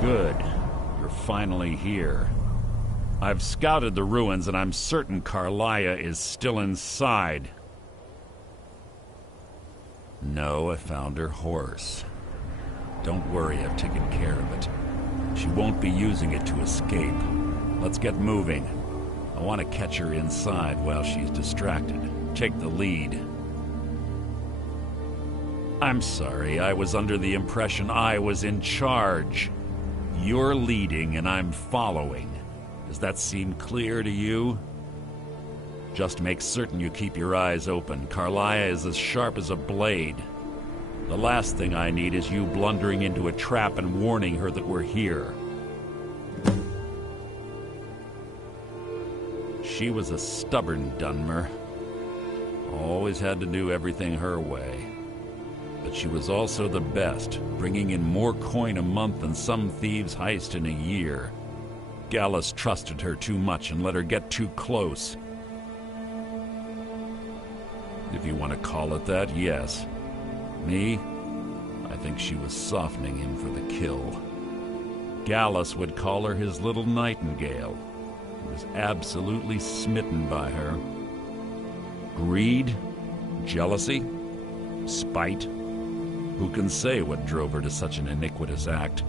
Good. You're finally here. I've scouted the ruins and I'm certain Carlia is still inside. No, I found her horse. Don't worry, I've taken care of it. She won't be using it to escape. Let's get moving. I want to catch her inside while she's distracted. Take the lead. I'm sorry, I was under the impression I was in charge. You're leading and I'm following. Does that seem clear to you? Just make certain you keep your eyes open. Carlia is as sharp as a blade. The last thing I need is you blundering into a trap and warning her that we're here. She was a stubborn Dunmer. Always had to do everything her way. But she was also the best, bringing in more coin a month than some thieves heist in a year. Gallus trusted her too much and let her get too close. If you want to call it that, yes. Me? I think she was softening him for the kill. Gallus would call her his little nightingale. He was absolutely smitten by her. Greed? Jealousy? Spite? Who can say what drove her to such an iniquitous act?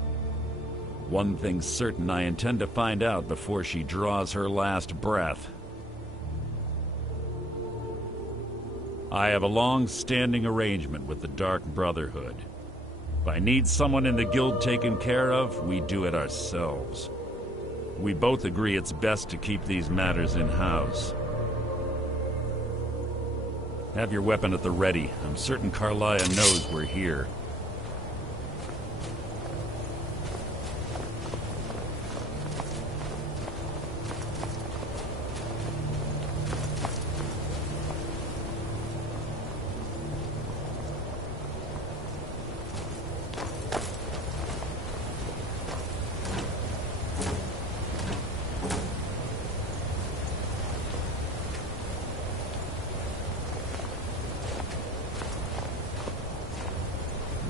One thing's certain, I intend to find out before she draws her last breath. I have a long-standing arrangement with the Dark Brotherhood. If I need someone in the guild taken care of, we do it ourselves. We both agree it's best to keep these matters in-house. Have your weapon at the ready. I'm certain Carlia knows we're here.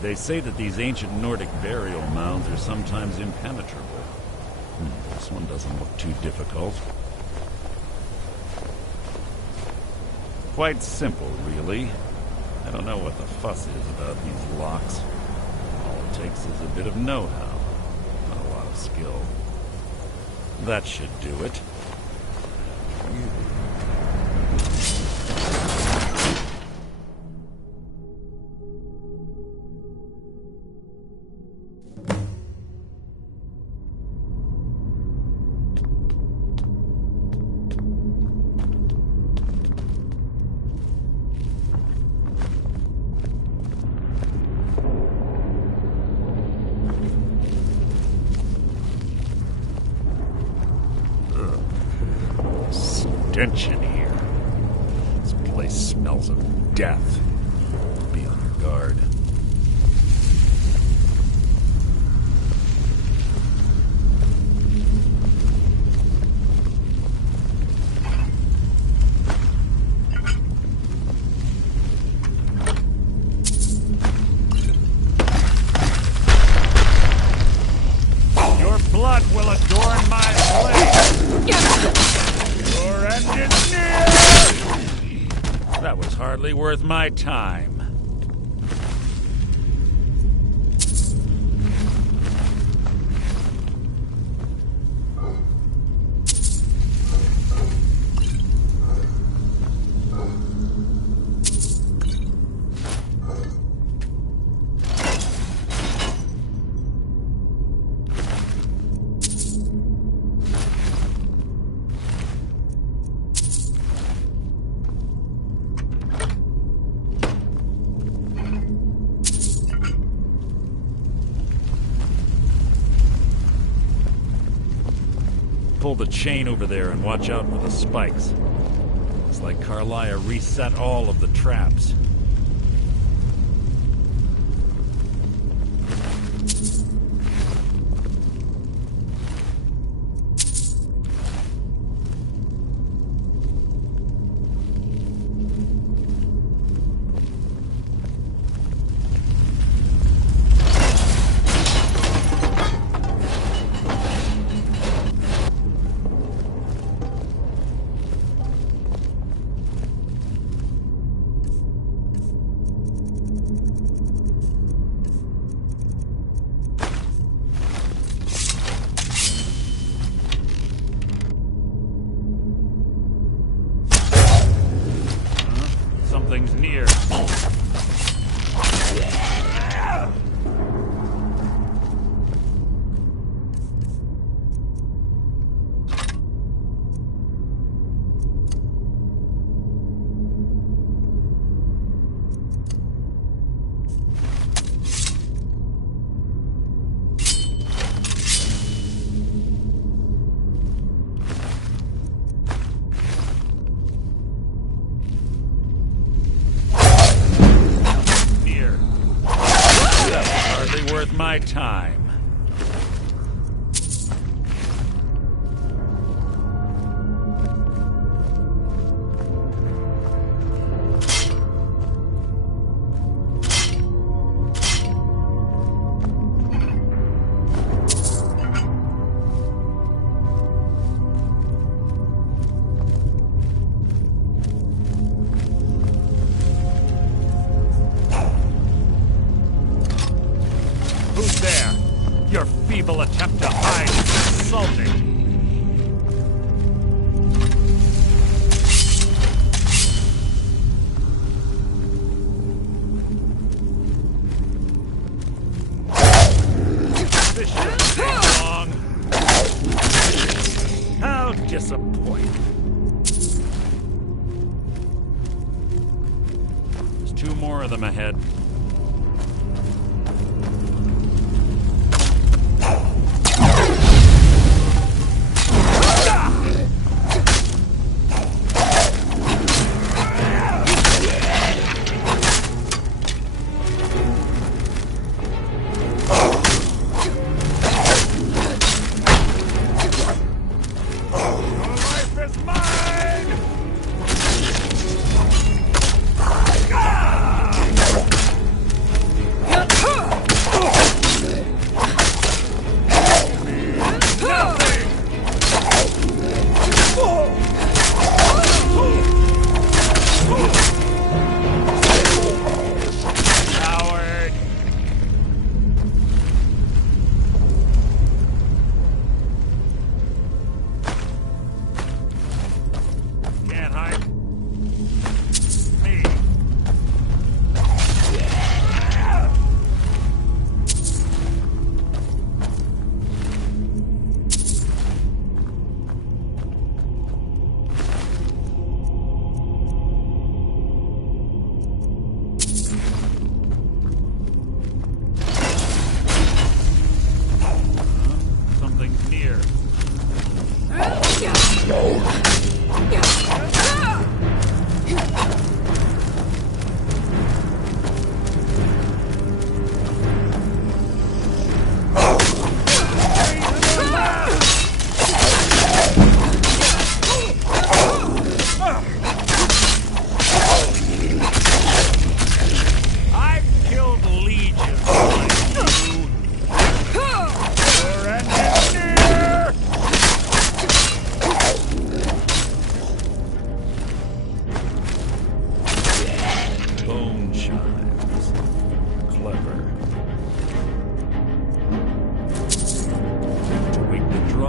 They say that these ancient Nordic burial mounds are sometimes impenetrable. This one doesn't look too difficult. Quite simple, really. I don't know what the fuss is about these locks. All it takes is a bit of know-how, not a lot of skill. That should do it. Stench in here. This place smells of death. Be on your guard. Your blood will adorn my blade. Your end is near! That was hardly worth my time. Pull the chain over there and watch out for the spikes. It's like Carlia reset all of the traps. my time. Who's there? Your feeble attempt to hide is insulting. This shouldn't take long. How disappointing. There's 2 more of them ahead.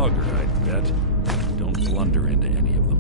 I'd bet. Don't blunder into any of them.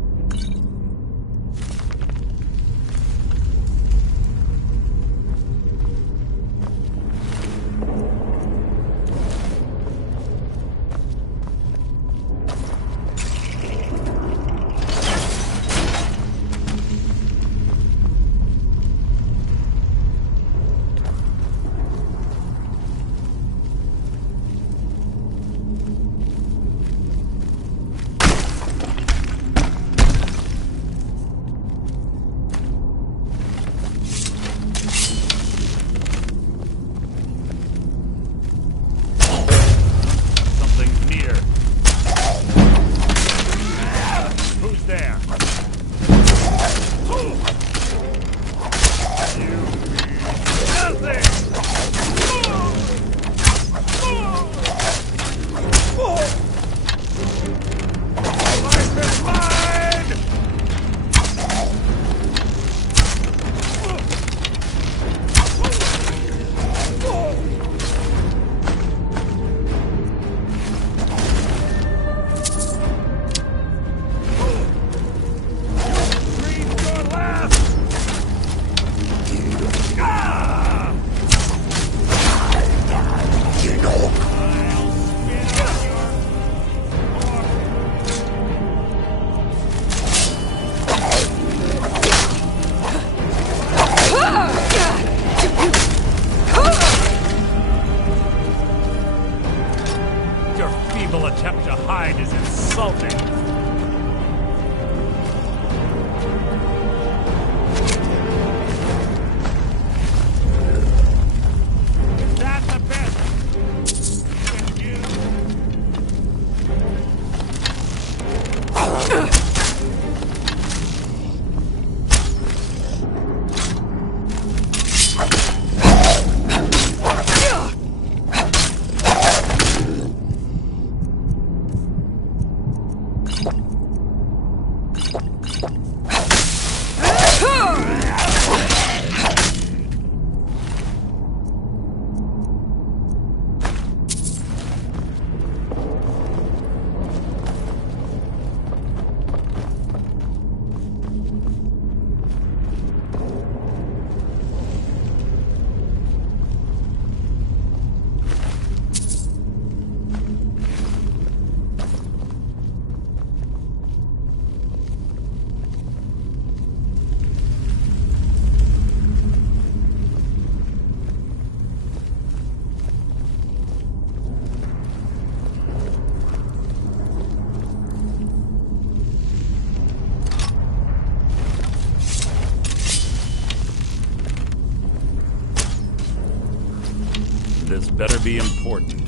Attempt to hide is insulting. Is that the best This better be important.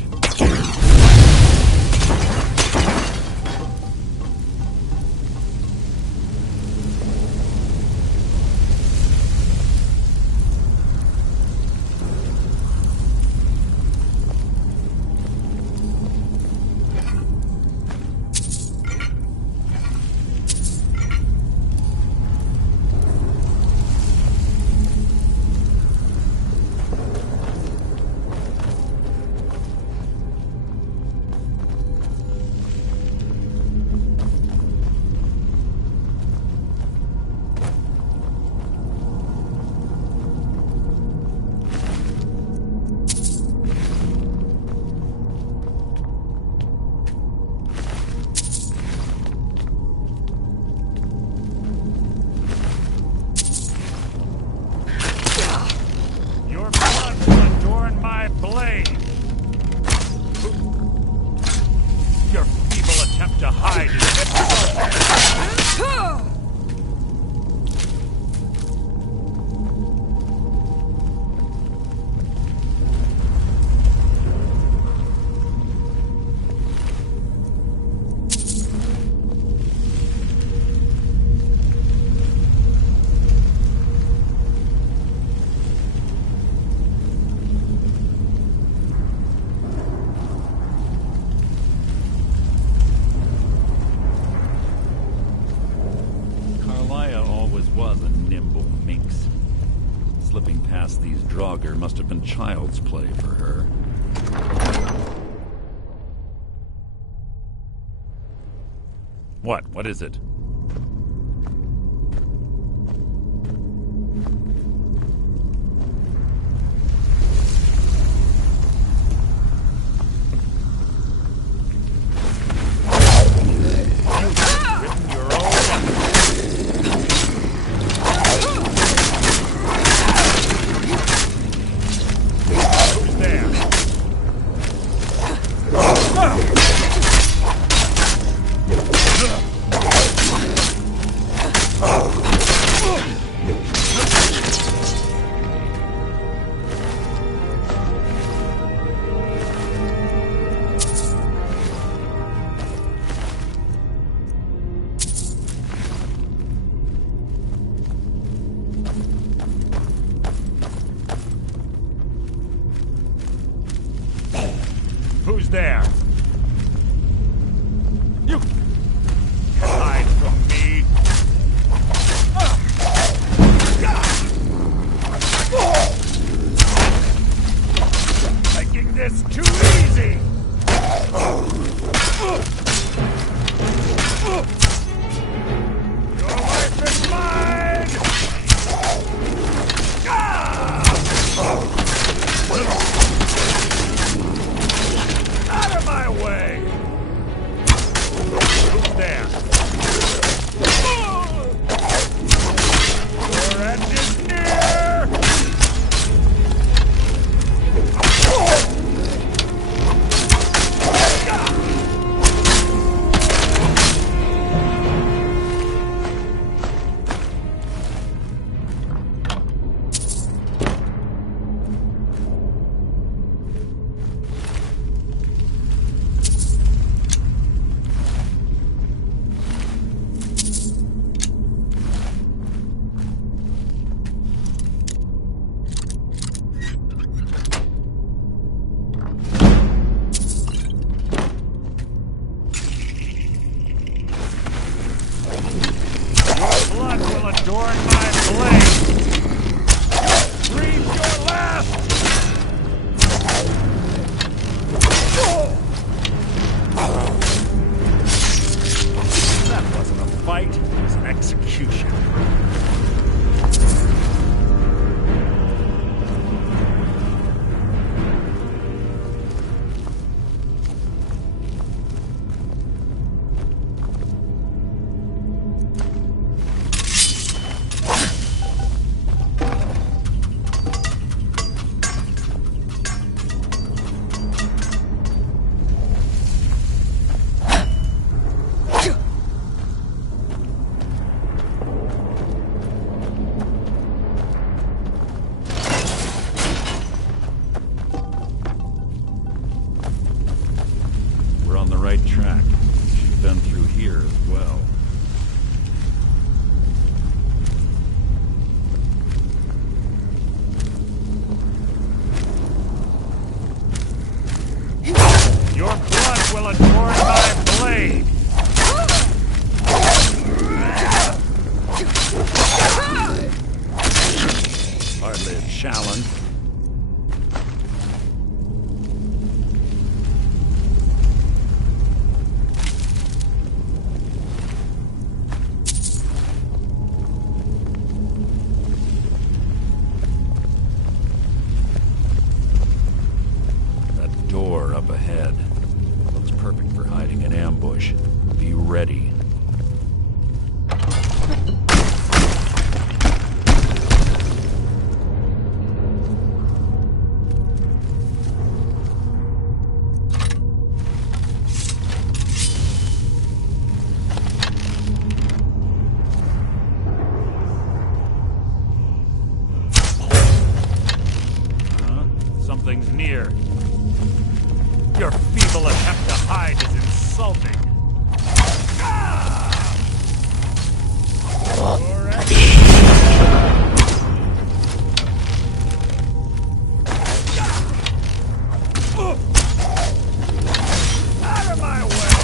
Slipping past these Draugr must have been child's play for her. What? What is it? Who's there? You can't hide from me. Making this too easy. Your life is mine. Out of my way! Who's there? Your end is near! right track. She's been through here as well. Your blood will adorn my blade! Hardly a challenge. That door up ahead looks perfect for hiding an ambush. Be ready. Something's near. Your feeble attempt to hide is insulting. Out of my way!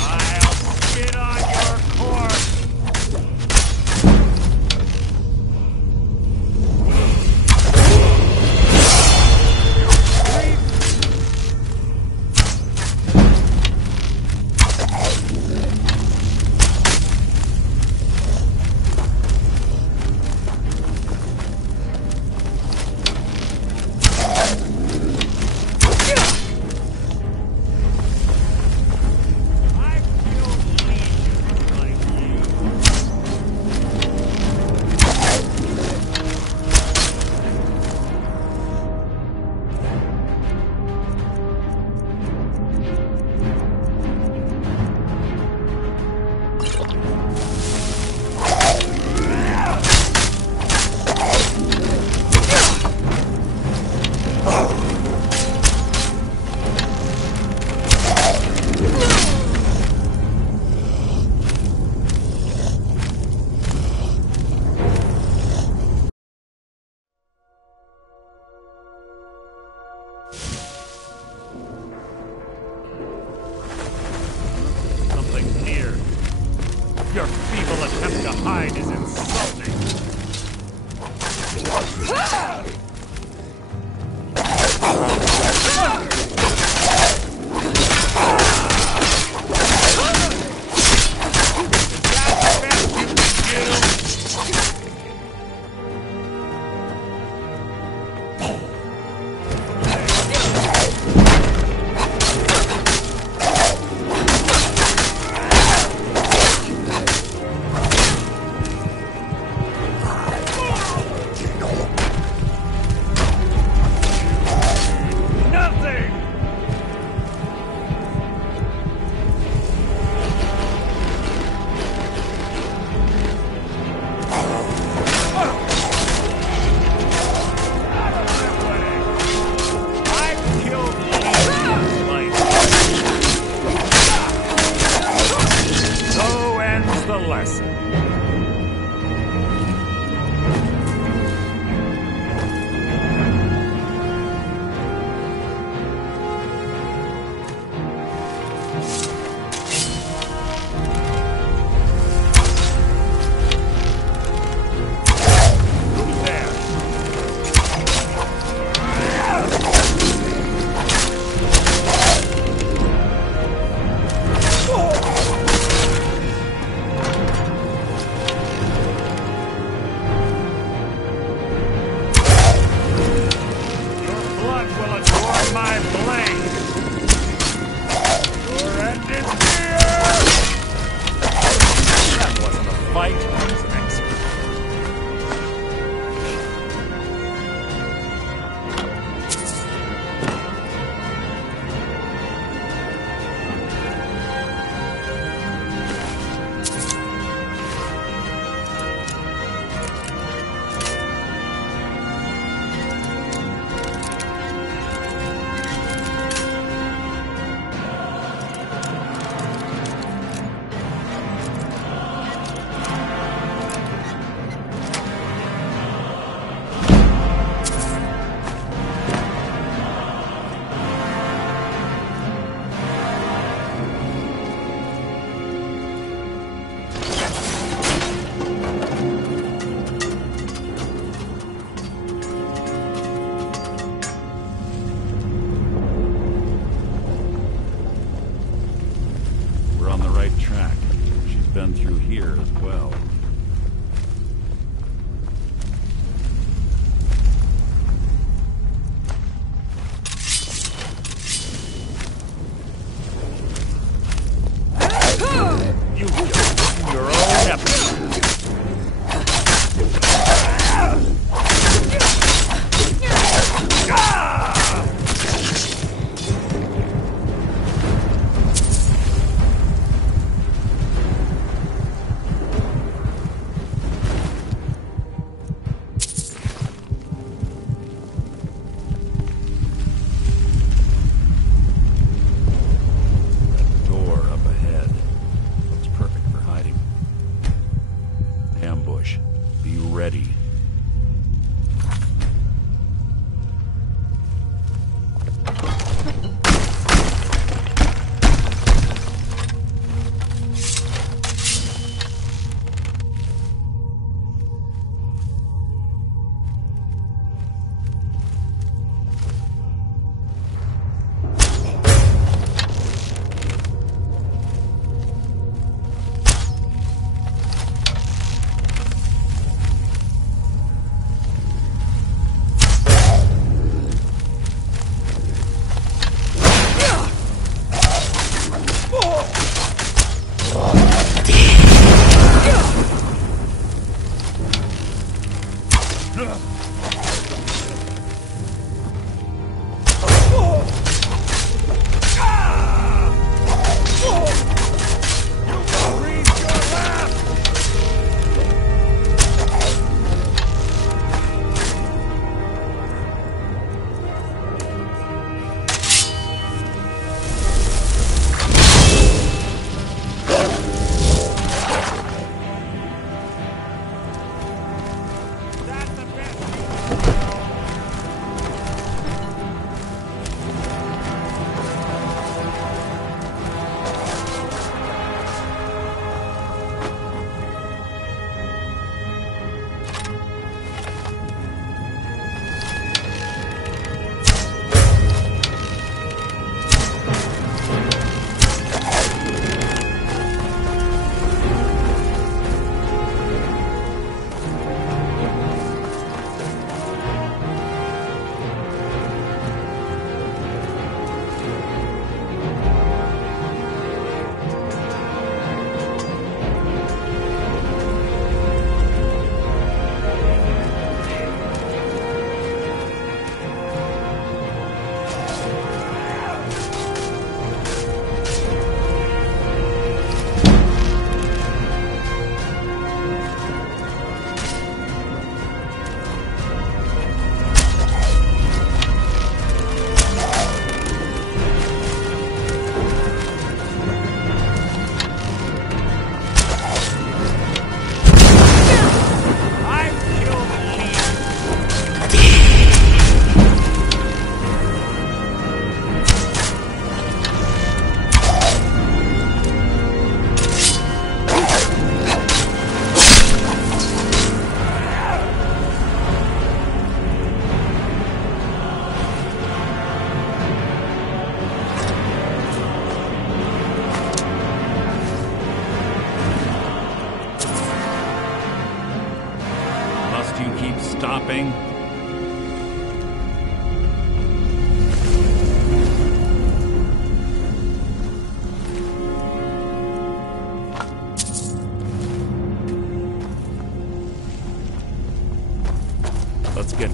I'll spit on your corpse! Your feeble attempt to hide is insulting.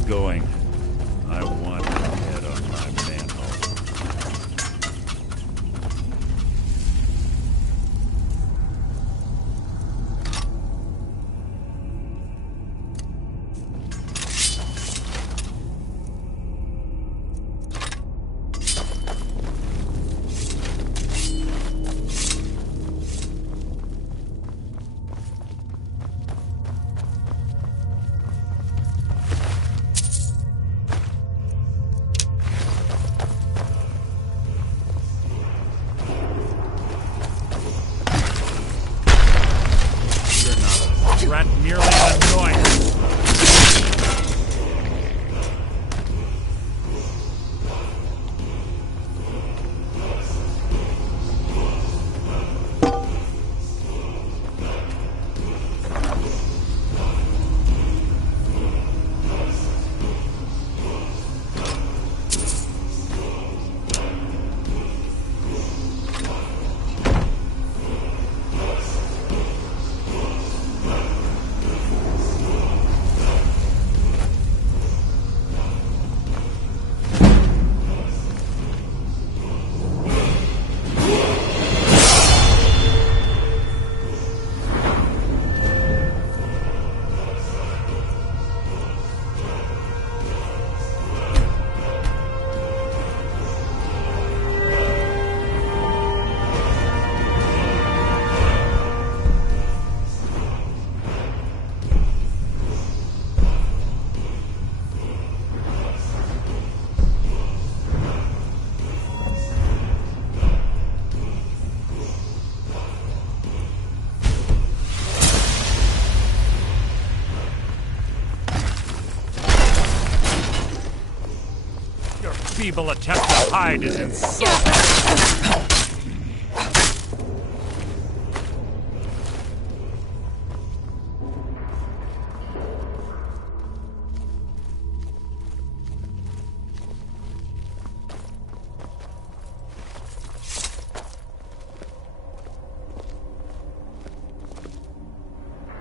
going. I want your head on my manhole. Rat nearly annoying. Feeble attempt to hide is insulting.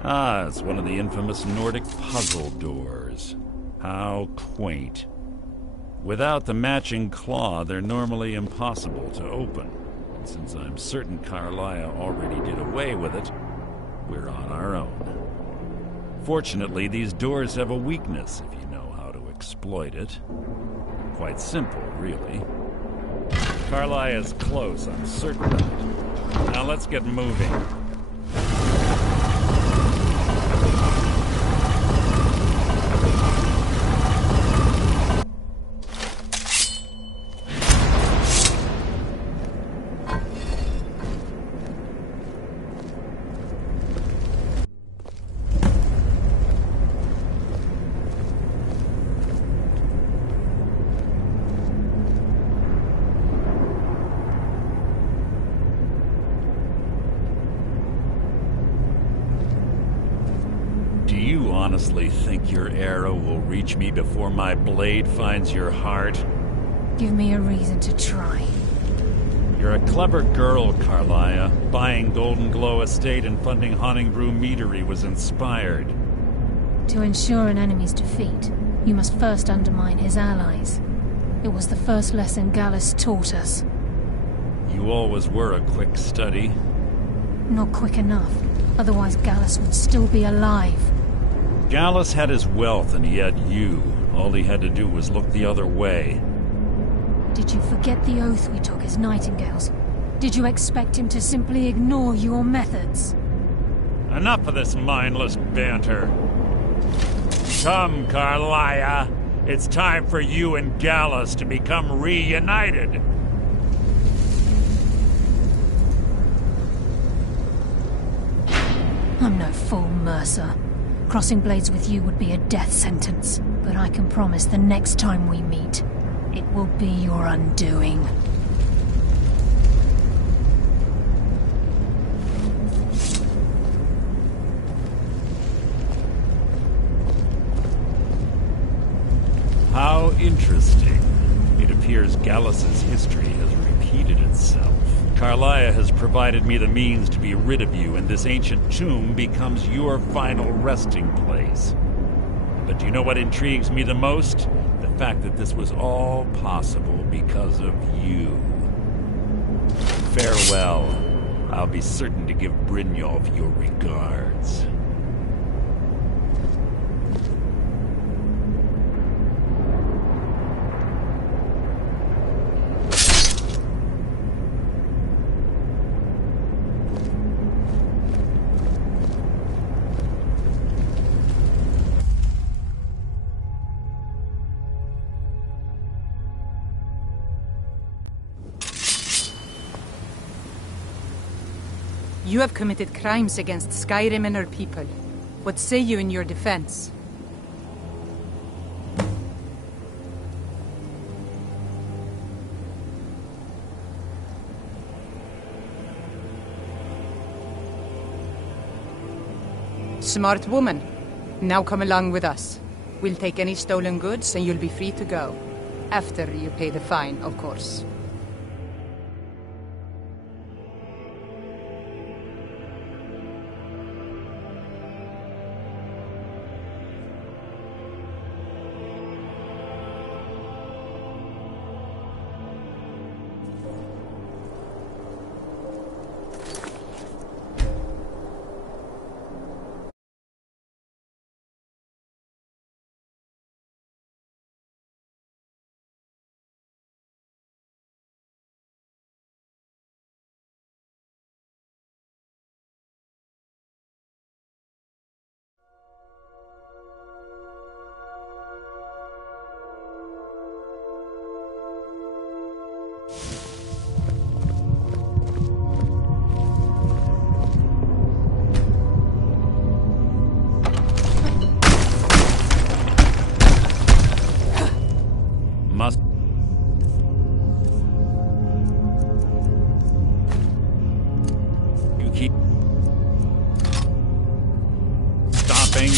Ah, it's one of the infamous Nordic puzzle doors. How quaint. Without the matching claw, they're normally impossible to open. And since I'm certain Carlia already did away with it, we're on our own. Fortunately, these doors have a weakness if you know how to exploit it. Quite simple, really. Carlia is close, I'm certain of it. Now let's get moving. Do you honestly think your arrow will reach me before my blade finds your heart? Give me a reason to try. You're a clever girl, Carlia. Buying Golden Glow Estate and funding Honningbrew Meadery was inspired. To ensure an enemy's defeat, you must first undermine his allies. It was the first lesson Gallus taught us. You always were a quick study. Not quick enough, otherwise Gallus would still be alive. Gallus had his wealth and he had you. All he had to do was look the other way. Did you forget the oath we took as Nightingales? Did you expect him to simply ignore your methods? Enough of this mindless banter. Come, Carlia. It's time for you and Gallus to become reunited. I'm no fool, Mercer. Crossing blades with you would be a death sentence, but I can promise the next time we meet, it will be your undoing. How interesting. It appears Gallus's history has repeated itself. Carlia has provided me the means to be rid of you, and this ancient tomb becomes your final resting place. But do you know what intrigues me the most? The fact that this was all possible because of you. Farewell. I'll be certain to give Brynjolf your regards. You have committed crimes against Skyrim and her people. What say you in your defense? Smart woman. Now come along with us. We'll take any stolen goods and you'll be free to go. After you pay the fine, of course. Must... You keep... stopping.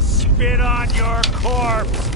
Spit on your corpse!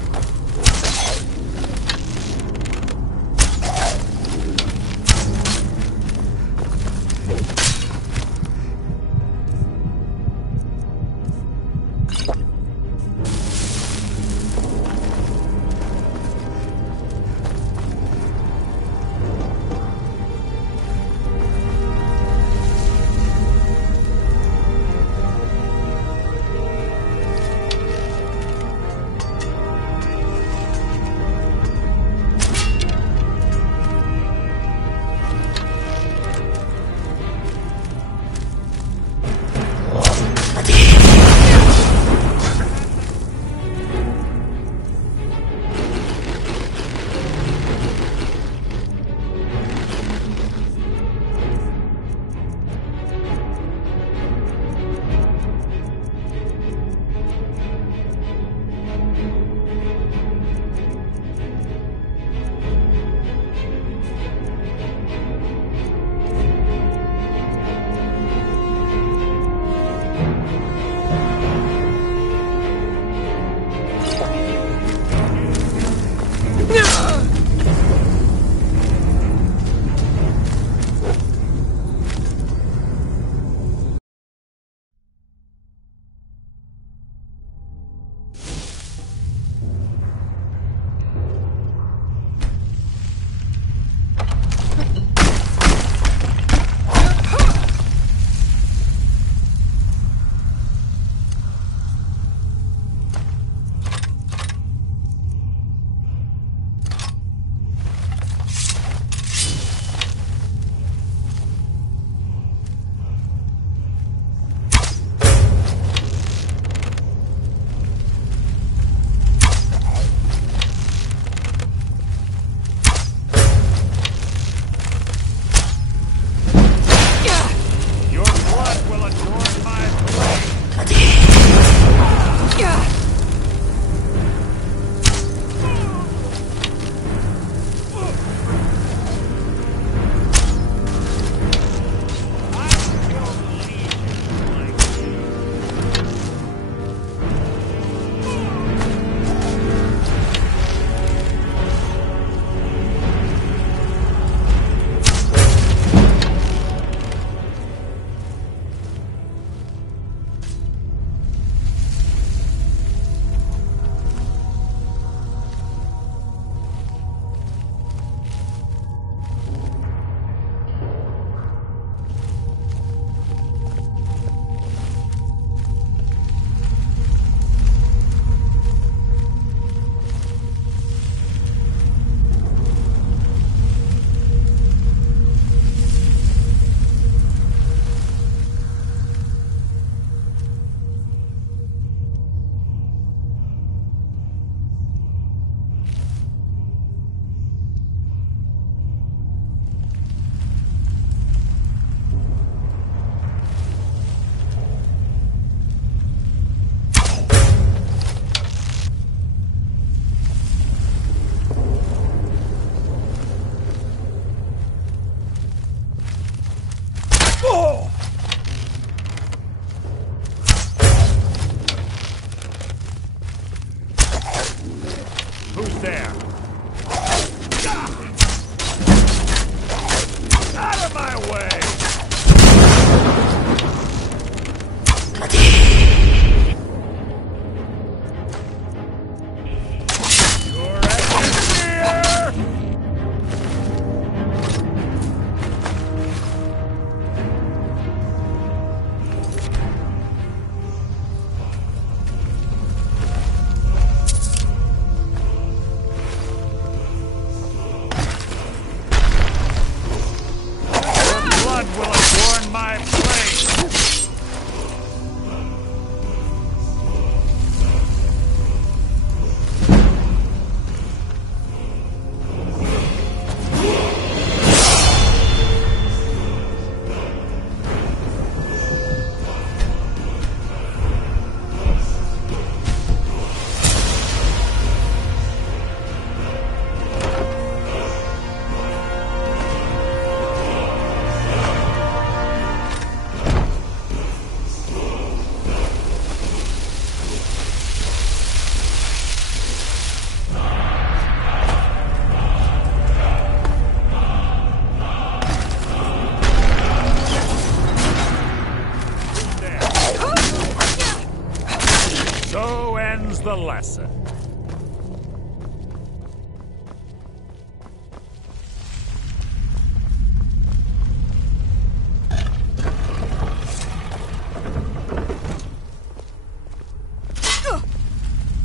So ends the lesson.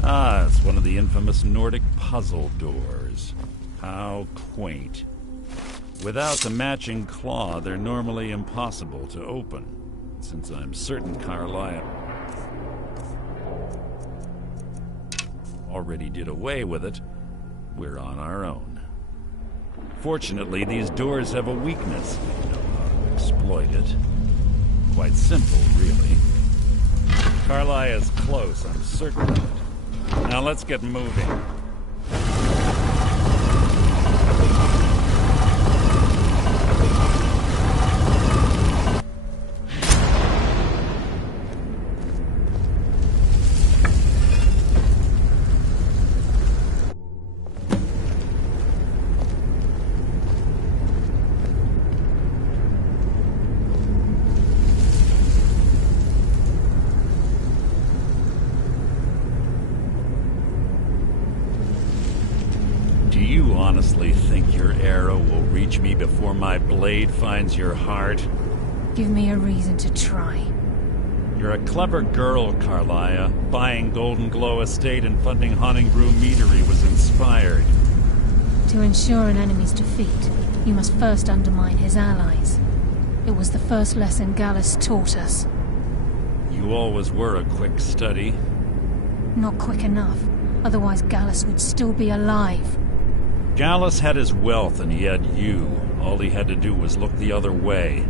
Ah, it's one of the infamous Nordic puzzle doors. How quaint. Without the matching claw, they're normally impossible to open. Since I'm certain Carlisle already did away with it, we're on our own. Fortunately, these doors have a weakness. We know how to exploit it. Quite simple, really. Carlisle is close, I'm certain of it. Now let's get moving. Do you honestly think your arrow will reach me before my blade finds your heart? Give me a reason to try. You're a clever girl, Carlisle. Buying Golden Glow Estate and funding Honningbrew Meadery was inspired. To ensure an enemy's defeat, you must first undermine his allies. It was the first lesson Gallus taught us. You always were a quick study. Not quick enough, otherwise Gallus would still be alive. Gallus had his wealth and he had you. All he had to do was look the other way.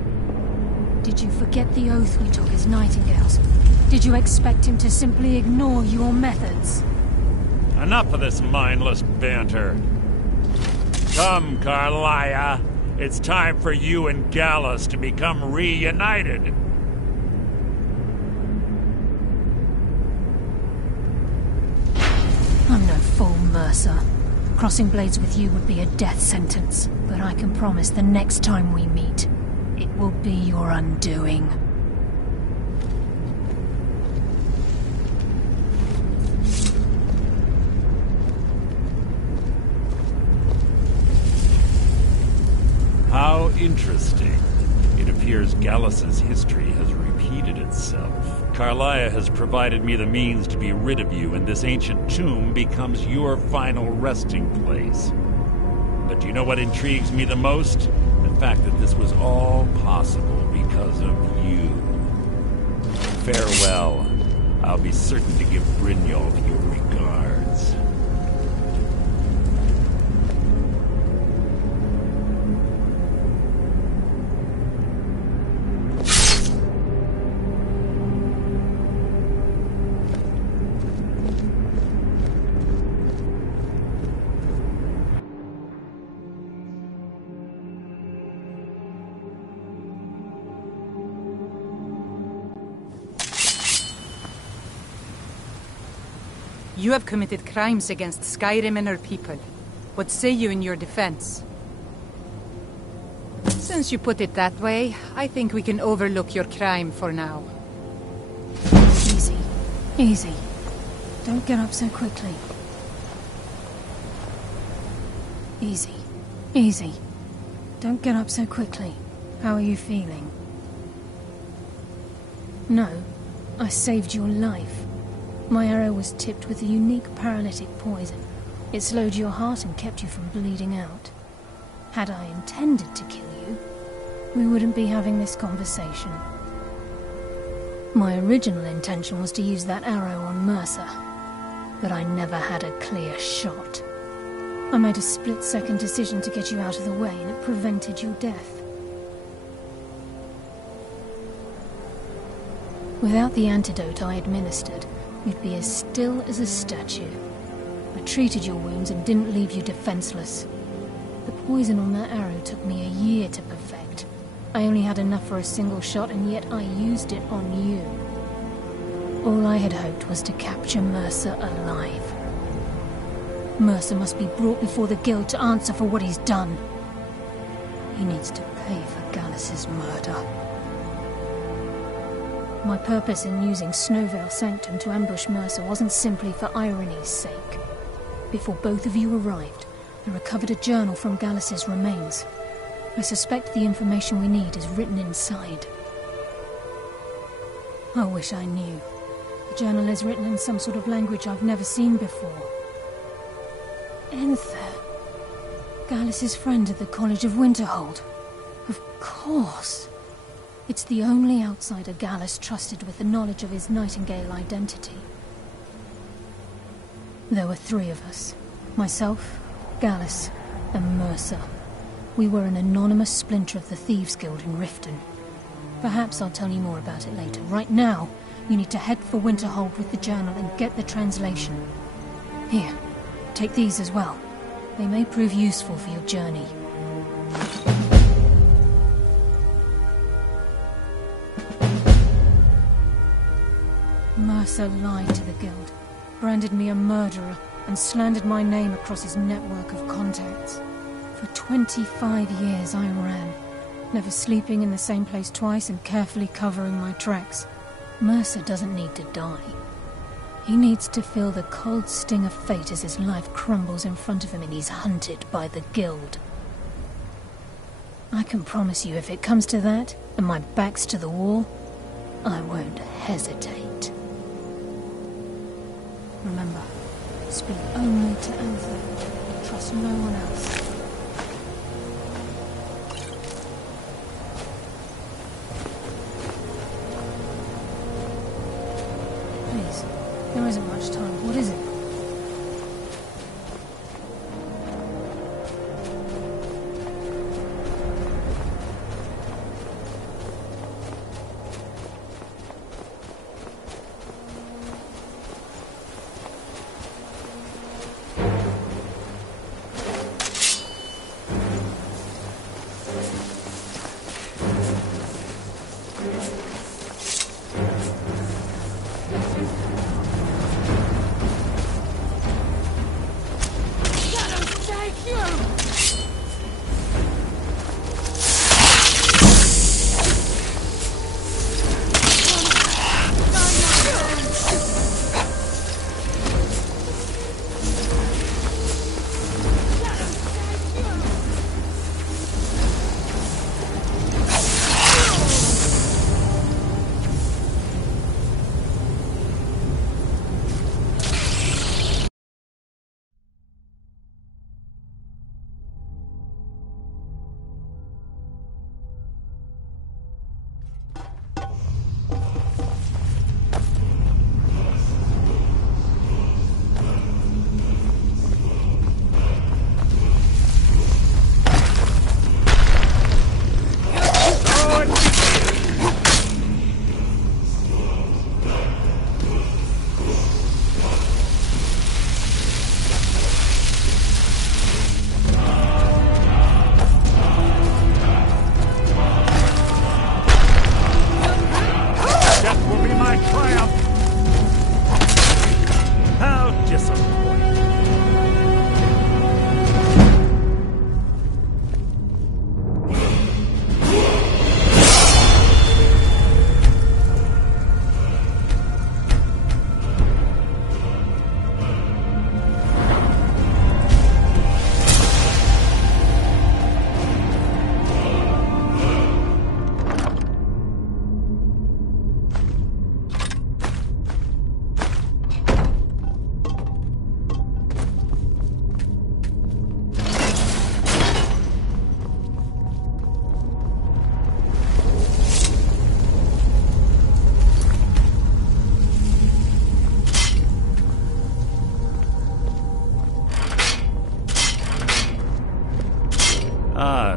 Did you forget the oath we took as Nightingales? Did you expect him to simply ignore your methods? Enough of this mindless banter. Come, Carlisle. It's time for you and Gallus to become reunited. I'm no fool, Mercer. Crossing blades with you would be a death sentence, but I can promise the next time we meet, it will be your undoing. How interesting. It appears Gallus's history has repeated itself. Carlisle has provided me the means to be rid of you, and this ancient tomb becomes your final resting place. But do you know what intrigues me the most? The fact that this was all possible because of you. Farewell. I'll be certain to give Brynjolf your regards. You have committed crimes against Skyrim and her people. What say you in your defense? Since you put it that way, I think we can overlook your crime for now. Easy. Easy. Don't get up so quickly. Easy. Easy. Don't get up so quickly. How are you feeling? No. I saved your life. My arrow was tipped with a unique paralytic poison. It slowed your heart and kept you from bleeding out. Had I intended to kill you, we wouldn't be having this conversation. My original intention was to use that arrow on Mercer, but I never had a clear shot. I made a split-second decision to get you out of the way, and it prevented your death. Without the antidote I administered, you'd be as still as a statue. I treated your wounds and didn't leave you defenseless. The poison on that arrow took me a year to perfect. I only had enough for a single shot, and yet I used it on you. All I had hoped was to capture Mercer alive. Mercer must be brought before the Guild to answer for what he's done. He needs to pay for Gallus's murder. My purpose in using Snowvale Sanctum to ambush Mercer wasn't simply for irony's sake. Before both of you arrived, I recovered a journal from Gallus's remains. I suspect the information we need is written inside. I wish I knew. The journal is written in some sort of language I've never seen before. Enther. Gallus's friend at the College of Winterhold. Of course. It's the only outsider Gallus trusted with the knowledge of his Nightingale identity. There were 3 of us. Myself, Gallus, and Mercer. We were an anonymous splinter of the Thieves' Guild in Riften. Perhaps I'll tell you more about it later. Right now, you need to head for Winterhold with the journal and get the translation. Here, take these as well. They may prove useful for your journey. Mercer lied to the Guild, branded me a murderer, and slandered my name across his network of contacts. For 25 years I ran, never sleeping in the same place twice and carefully covering my tracks. Mercer doesn't need to die. He needs to feel the cold sting of fate as his life crumbles in front of him and he's hunted by the Guild. I can promise you, if it comes to that, and my back's to the wall, I won't hesitate. Remember, speak only to Anther. Trust no one else. Please, there isn't much time. What is it?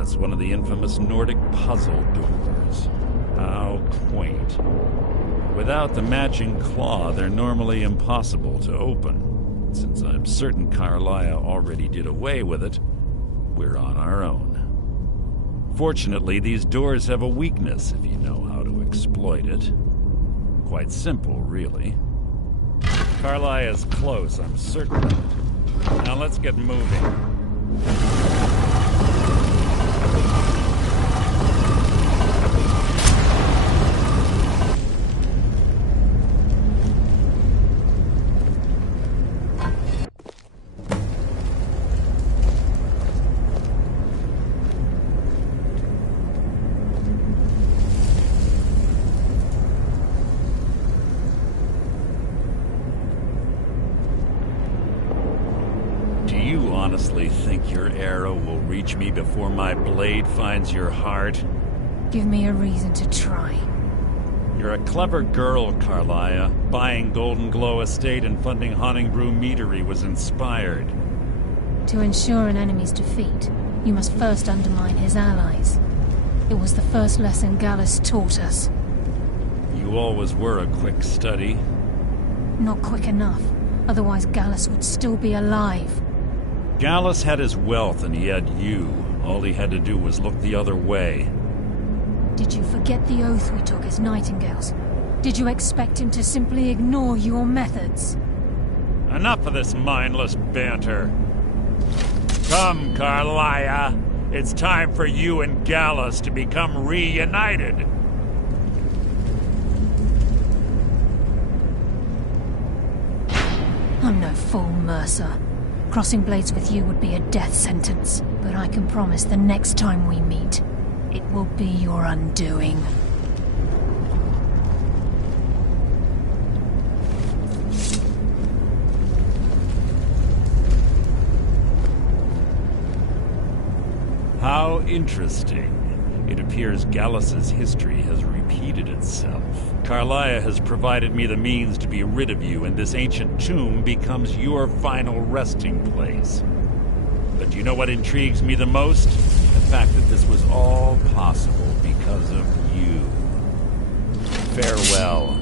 It's one of the infamous Nordic puzzle doors. How quaint. Without the matching claw, they're normally impossible to open. Since I'm certain Carlia already did away with it, we're on our own. Fortunately, these doors have a weakness if you know how to exploit it. Quite simple, really. Carlia is close, I'm certain of it. Now let's get moving. honestly think your arrow will reach me before my blade finds your heart? Give me a reason to try. You're a clever girl, Carlia. Buying Golden Glow Estate and funding Honningbrew Meadery was inspired. To ensure an enemy's defeat, you must first undermine his allies. It was the first lesson Gallus taught us. You always were a quick study. Not quick enough. Otherwise Gallus would still be alive. Gallus had his wealth and he had you. All he had to do was look the other way. Did you forget the oath we took as Nightingales? Did you expect him to simply ignore your methods? Enough of this mindless banter. Come, Carlia. It's time for you and Gallus to become reunited. I'm no fool, Mercer. Crossing blades with you would be a death sentence, but I can promise the next time we meet, it will be your undoing. How interesting. It appears Gallus's history has repeated itself. Carlia has provided me the means to be rid of you, and this ancient tomb becomes your final resting place. But do you know what intrigues me the most? The fact that this was all possible because of you. Farewell.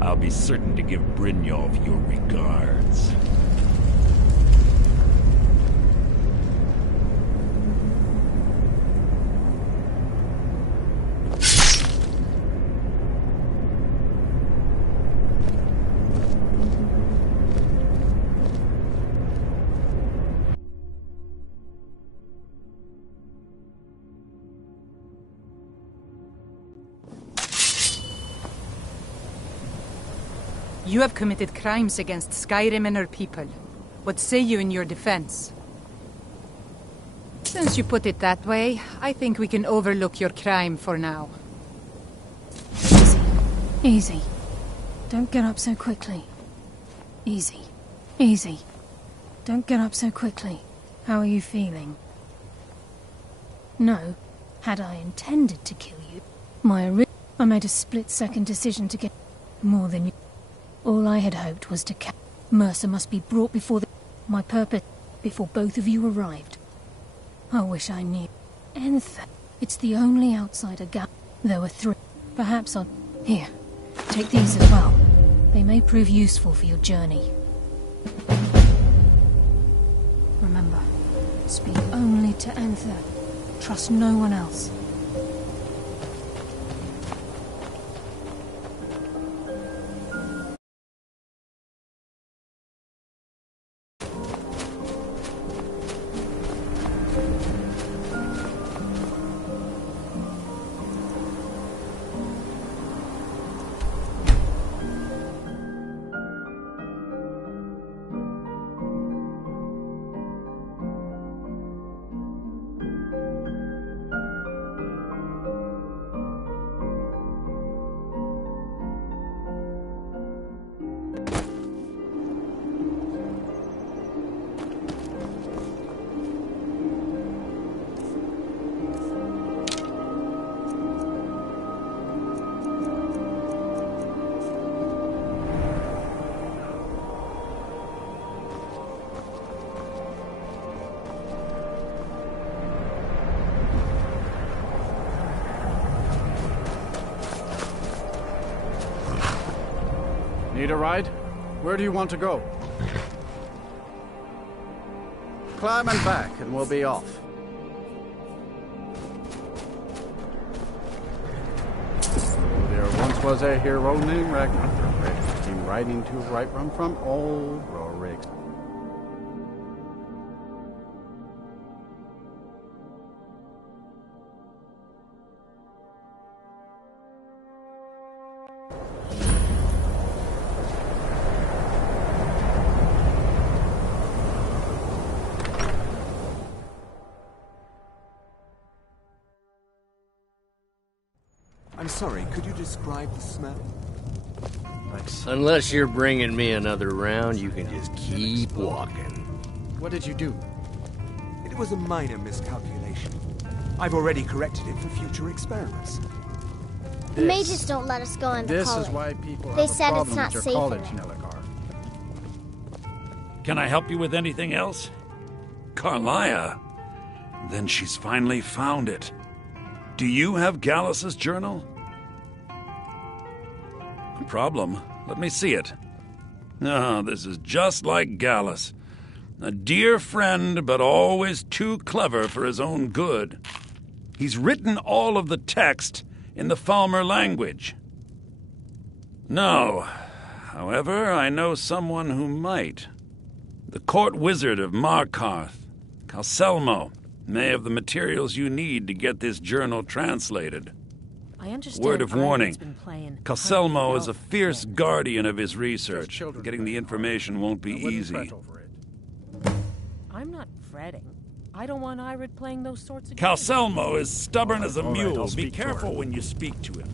I'll be certain to give Brynjolf your regards. You have committed crimes against Skyrim and her people. What say you in your defense? Since you put it that way, I think we can overlook your crime for now. Easy. Easy. Don't get up so quickly. Easy. Easy. Don't get up so quickly. How are you feeling? No. Had I intended to kill you, I made a split-second decision to get more than you. All I had hoped was to catch. Mercer must be brought before my purpose, before both of you arrived. I wish I knew. Anything. It's the only outsider gap. There were 3. Perhaps I'll... Here, take these as well. They may prove useful for your journey. Remember, speak only to Anther. Trust no one else. Need a ride? Where do you want to go? Climb and back, and we'll be off. There once was a hero named Ragnar. Came riding to right run from old Rorik. I'm sorry, could you describe the smell? Unless you're bringing me another round, you can just keep walking. What did you do? was a minor miscalculation. I've already corrected it for future experiments. The mages don't let us go in the college. This is why people They have a said problem it's not with your safe college, in there. Neligar. Can I help you with anything else? Carlia. Then she's finally found it. Do you have Gallus's journal? No problem. Let me see it. Ah, this is just like Gallus. A dear friend, but always too clever for his own good. He's written all of the text in the Falmer language. No. However, I know someone who might. The court wizard of Markarth, Calselmo, may have the materials you need to get this journal translated. I understand. Word of warning, Been playing Calselmo is a Elf fierce games. guardian of his research. children Getting the playing information won't be I wouldn't easy. fret over it. I'm not fretting. I don't want Irid playing those sorts of games. Calselmo is stubborn as a All right, mule. I'll Be speak to her. careful when you speak to him.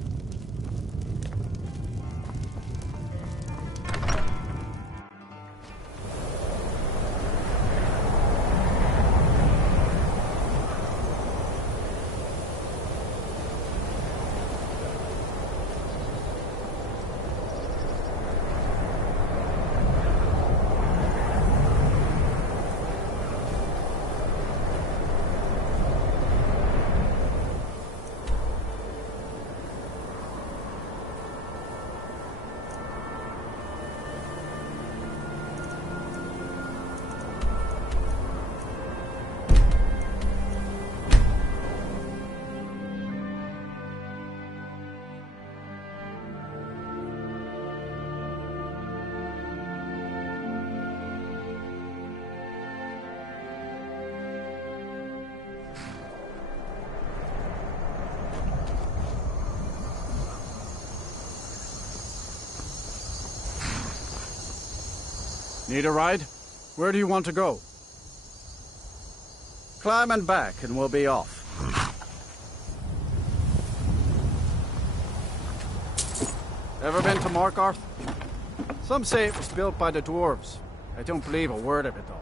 Need a ride? Where do you want to go? Climb and back and we'll be off. Ever been to Markarth? Some say it was built by the dwarves. I don't believe a word of it though.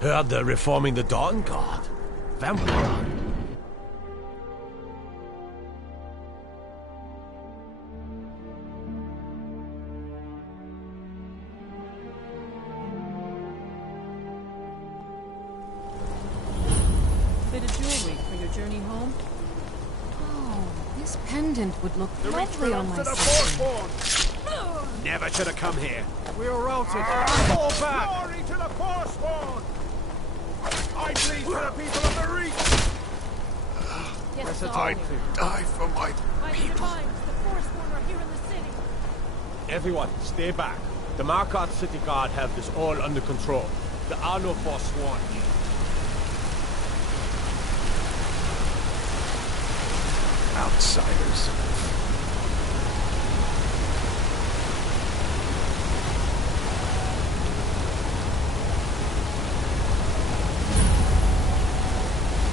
Heard they're reforming the Dawn Guard. Vampire. Bit of jewelry for your journey home? Oh, this pendant would look lovely on my skin. Never should have come here. We are routed. Fall back! Glory to the Forsworn! I bleed for the people of the Reach! Yes, I Die for my people. The Forsworn are here in the city. Everyone, stay back. The Markarth City Guard have this all under control. There are no Forsworn here. Outsiders.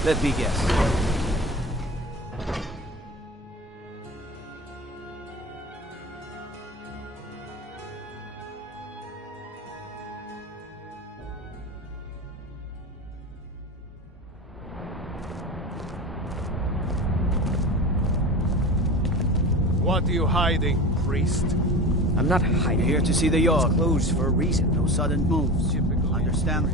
Let me guess. What are you hiding, priest? I'm not hiding. Here to see the yard. Closed for a reason. No sudden moves. Understand?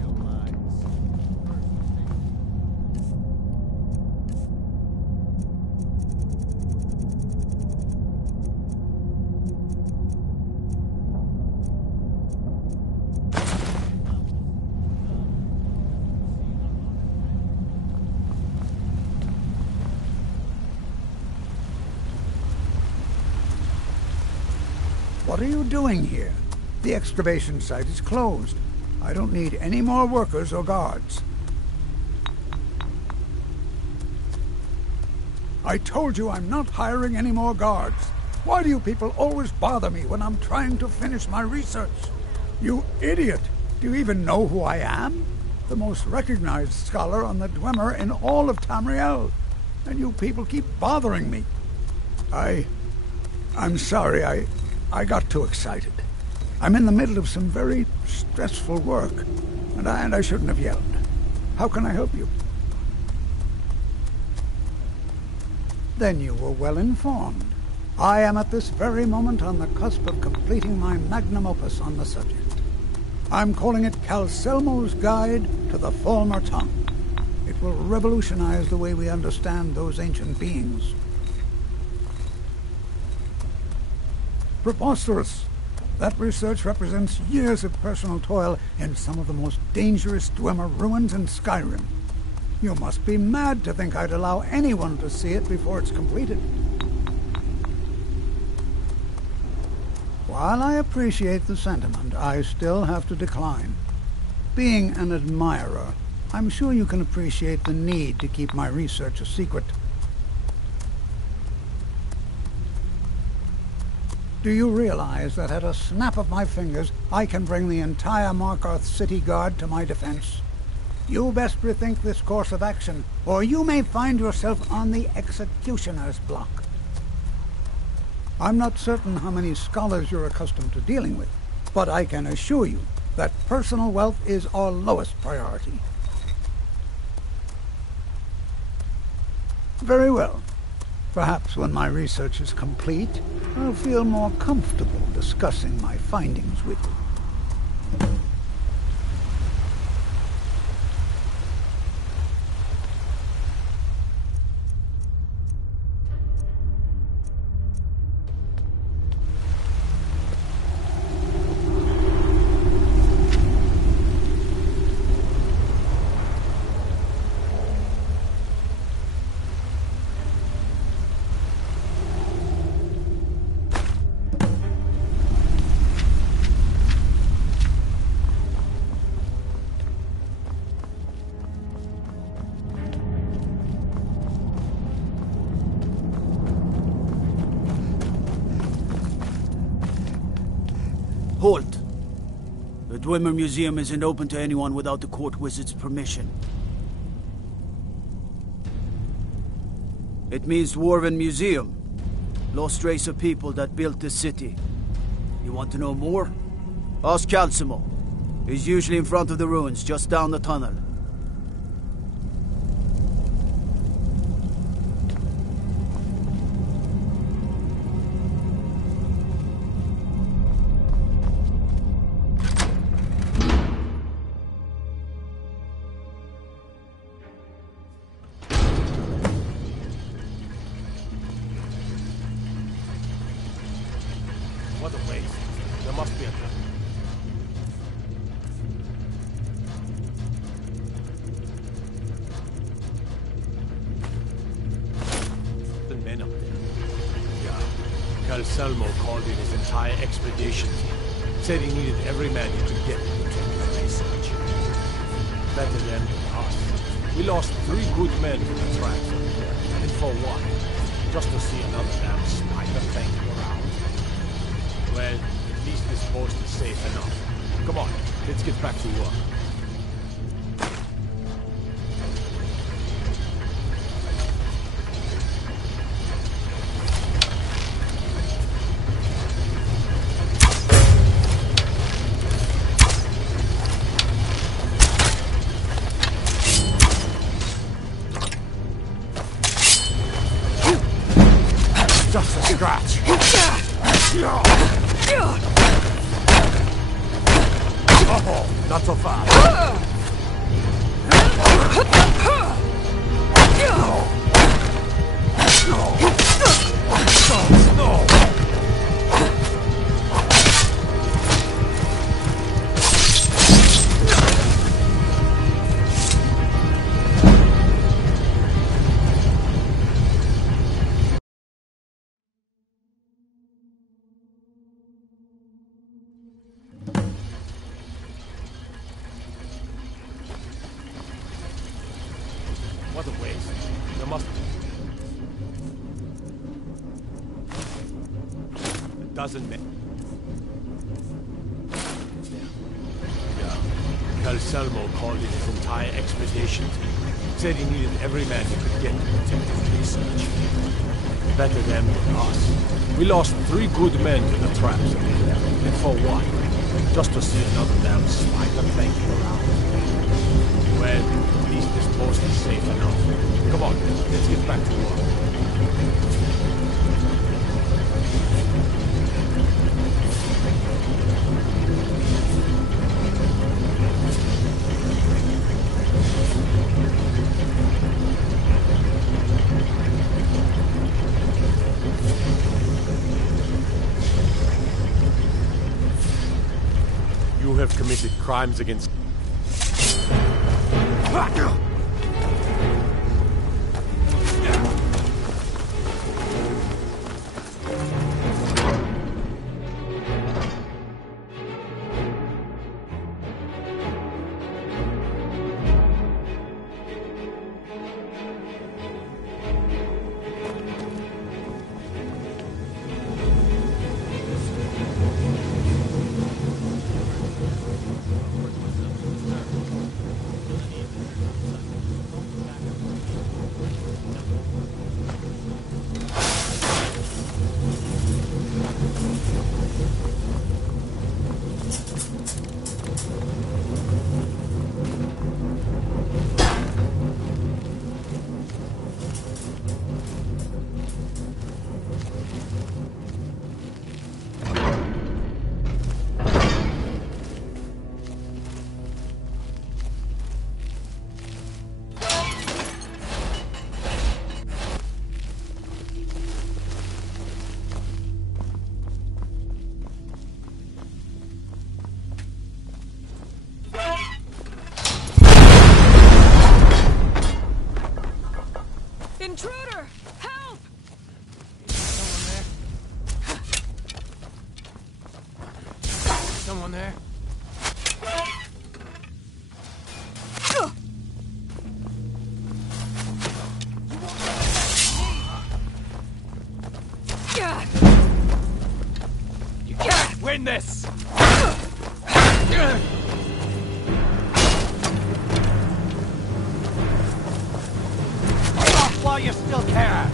What are you doing here? The excavation site is closed. I don't need any more workers or guards. I told you I'm not hiring any more guards. Why do you people always bother me when I'm trying to finish my research? You idiot! Do you even know who I am? The most recognized scholar on the Dwemer in all of Tamriel. And you people keep bothering me. I'm sorry, I got too excited. I'm in the middle of some very stressful work, and I shouldn't have yelled. How can I help you? Then you were well informed. I am at this very moment on the cusp of completing my magnum opus on the subject. I'm calling it Calcelmo's Guide to the Falmer Tongue. It will revolutionize the way we understand those ancient beings. Preposterous! That research represents years of personal toil in some of the most dangerous Dwemer ruins in Skyrim. You must be mad to think I'd allow anyone to see it before it's completed. While I appreciate the sentiment, I still have to decline. Being an admirer, I'm sure you can appreciate the need to keep my research a secret. Do you realize that at a snap of my fingers, I can bring the entire Markarth City Guard to my defense? You best rethink this course of action, or you may find yourself on the executioner's block. I'm not certain how many scholars you're accustomed to dealing with, but I can assure you that personal wealth is our lowest priority. Very well. Perhaps when my research is complete, I'll feel more comfortable discussing my findings with you. Halt! The Dwemer Museum isn't open to anyone without the court wizard's permission. It means Dwarven Museum. Lost race of people that built this city. You want to know more? Ask Calcelmo. He's usually in front of the ruins, just down the tunnel. What a waste. There must be a... The men up there. Yeah. Calcelmo called in his entire expedition team. Said he needed every man he could get to continue the research. Better than us. We lost 3 good men to the tracks up there. And for what? Just to see another damn spider thing around. Well, at least this post is safe enough. Come on, let's get back to work. Just a scratch. Oh, not so fast. No. What a waste. There must doesn't matter. Calselmo called in his entire expedition. Said he needed every man he could get to protect his research. Better them than us. We lost 3 good men to the traps that we left. And for what? Just to see another damn spider banking around. Well, at least this post is safe enough. Come on, let's get back to work. You have committed crimes against... Intruder! Help! Someone there? You can't win this! While you still can.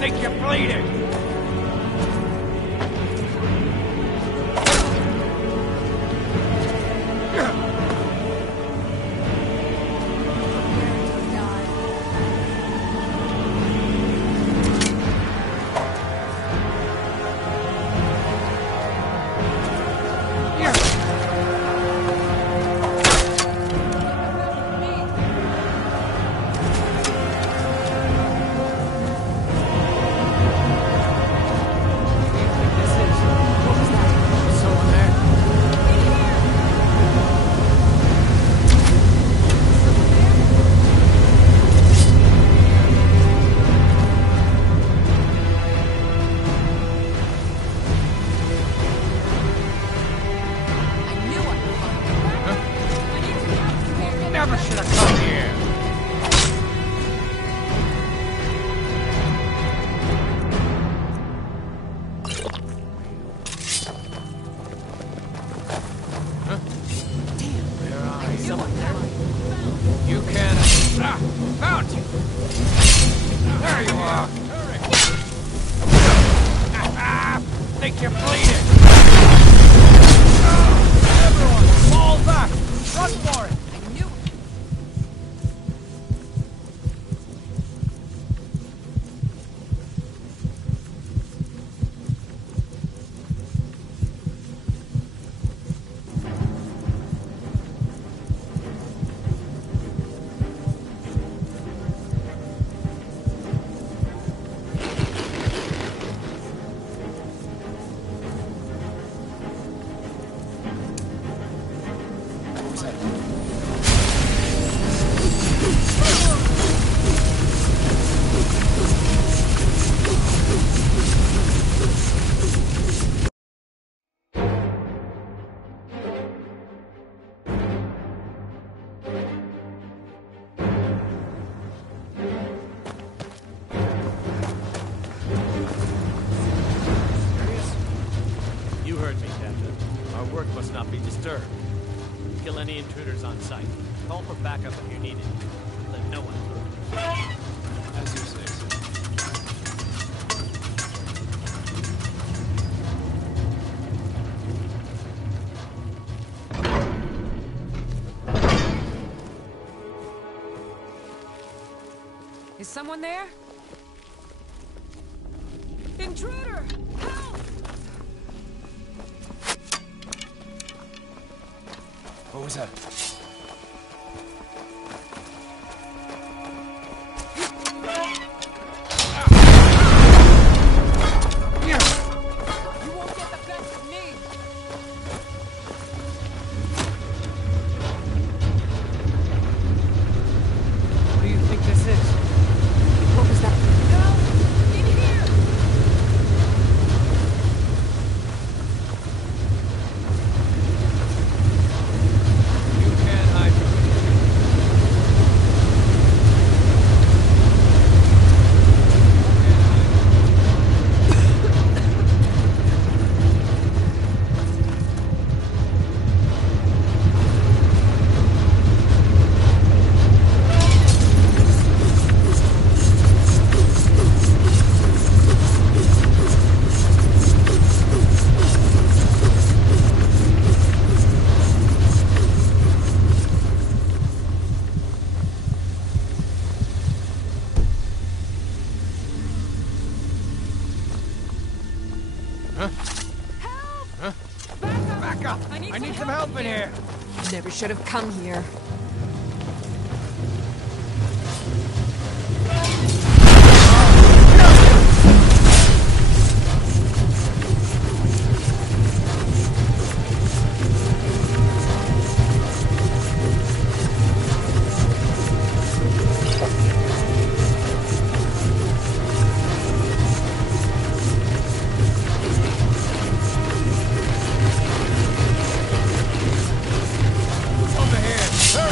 Think you're bleeding. Never should have come here. Huh? Damn. Where are you? You can... found you. There you are. Think you're bleeding. Everyone, fall back. Run for it. disturb. Kill any intruders on sight. Call for backup if you need it. Let no one through. As you say, sir. Is someone there? Intruder! Help! What was that? You won't get the best of me! What do you think this is? What was that? No! In here! You can't hide from me. Back up! I need some help in here! Never should have come here. Over here!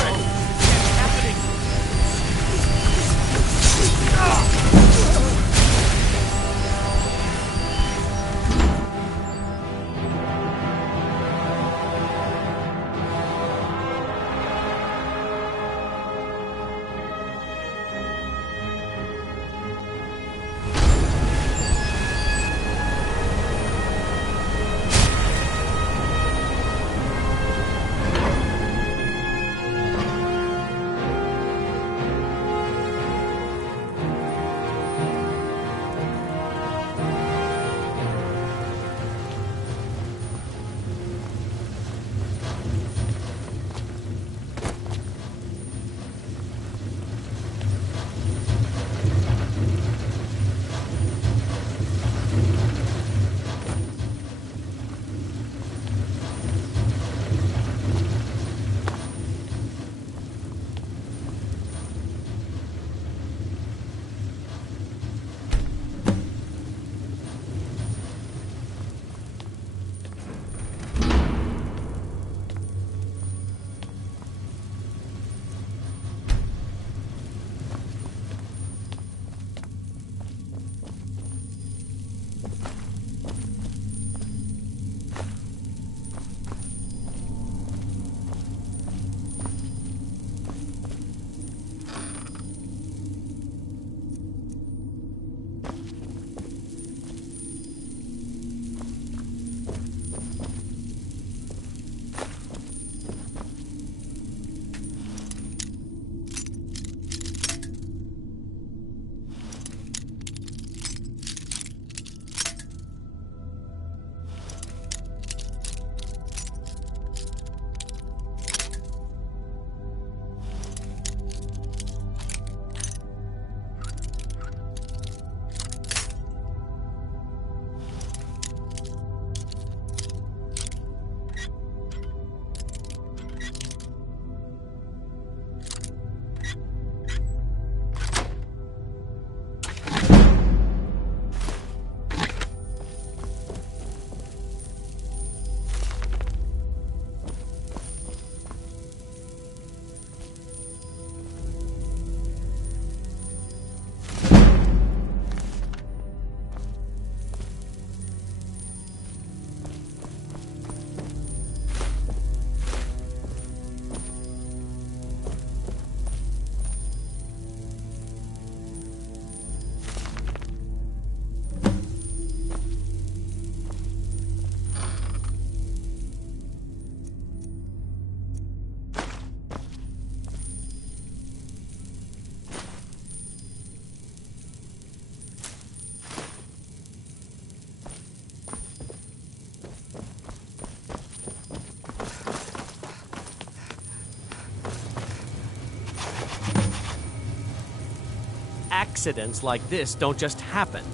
Accidents like this don't just happen.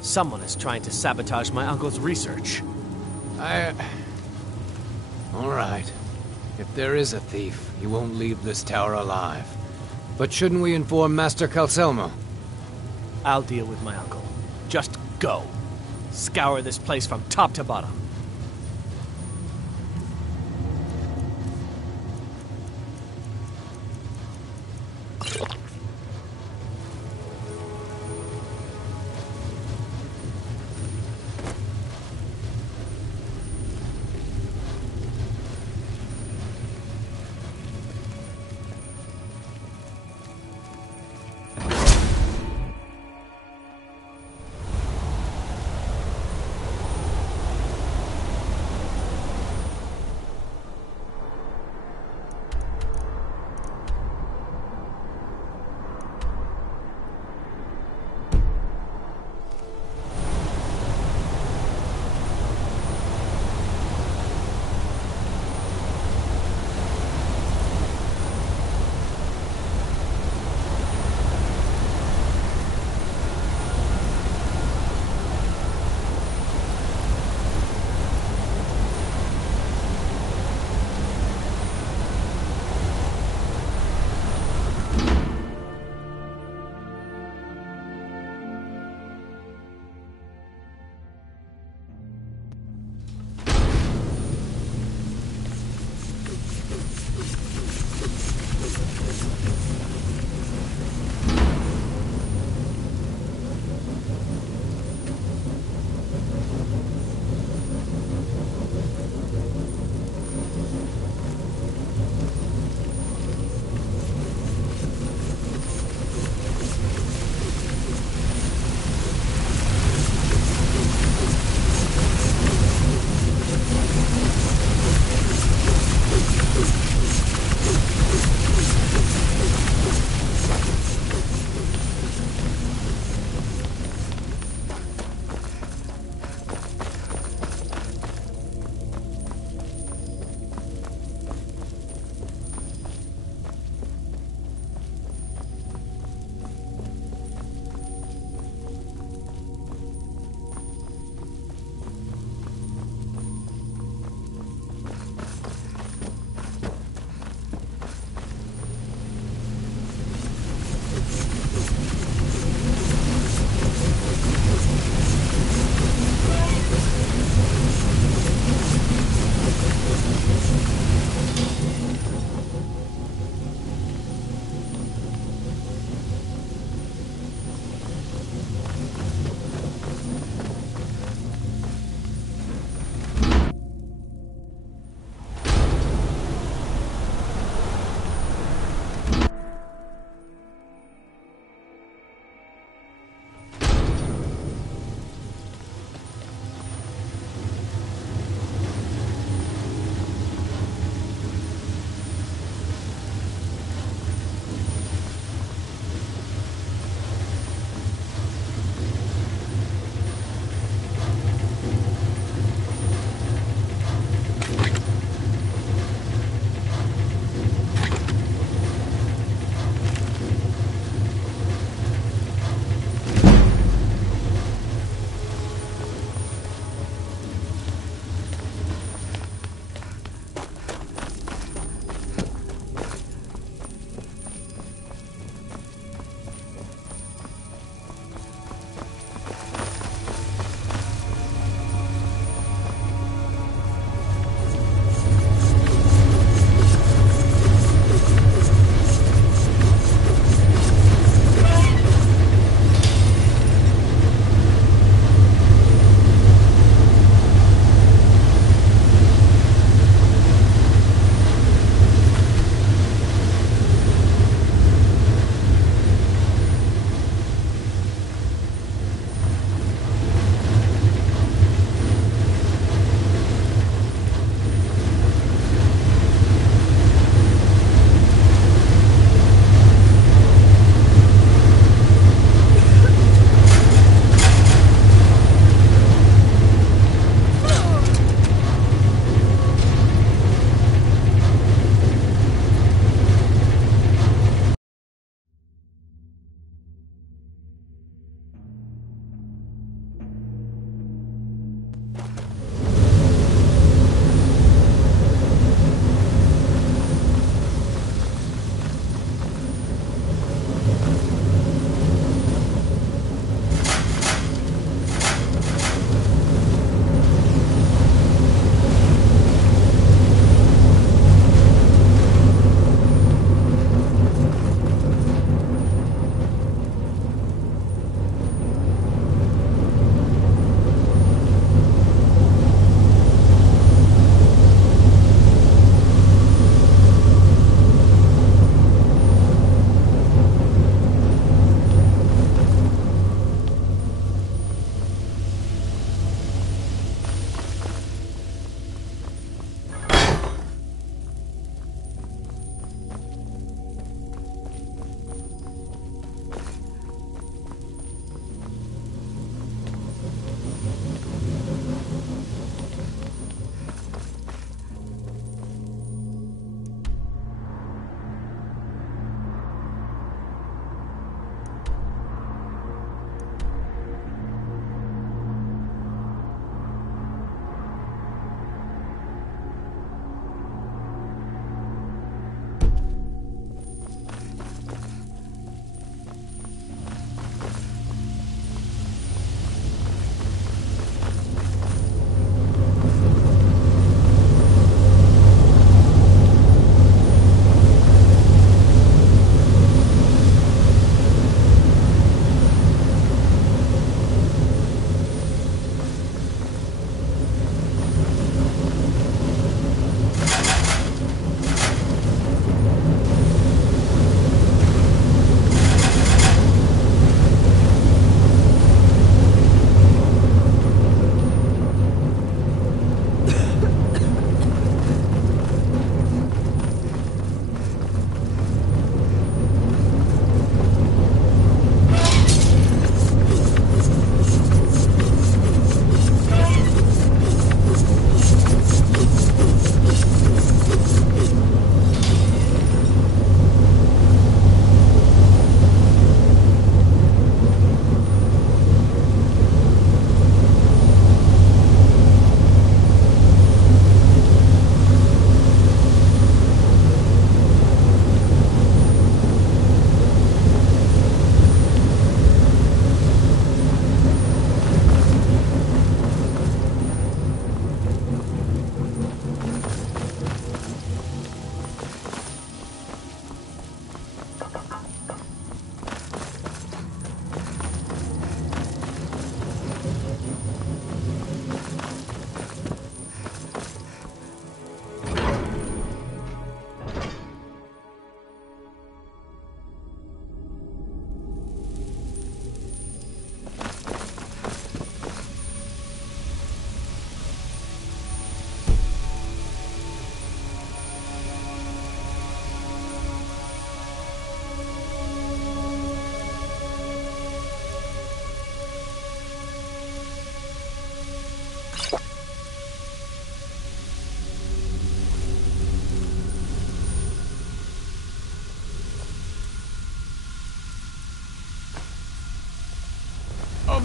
Someone is trying to sabotage my uncle's research. All right. If there is a thief, he won't leave this tower alive. But shouldn't we inform Master Calselmo? I'll deal with my uncle. Just go. Scour this place from top to bottom.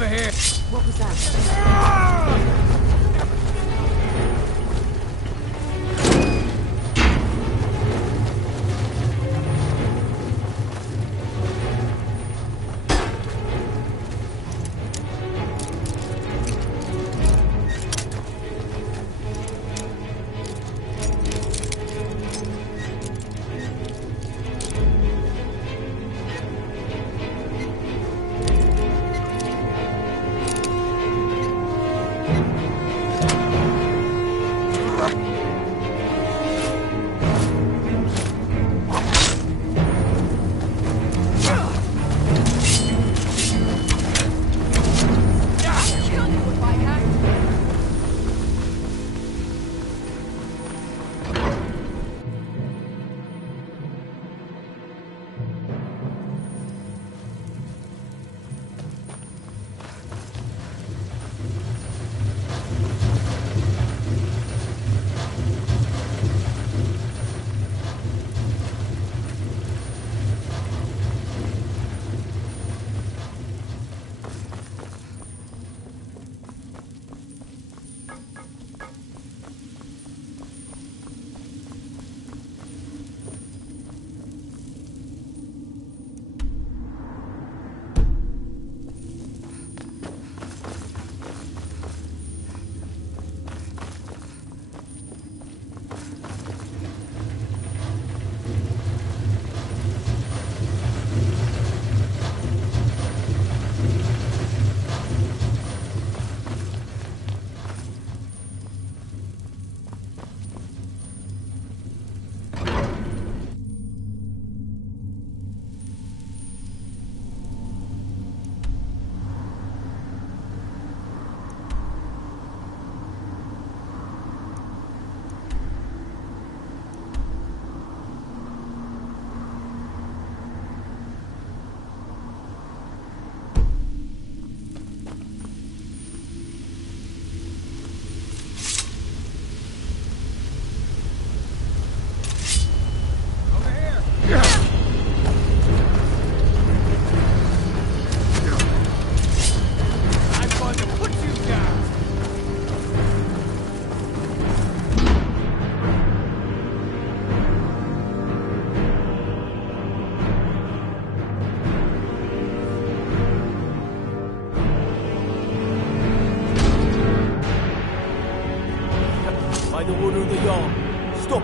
over here! What was that?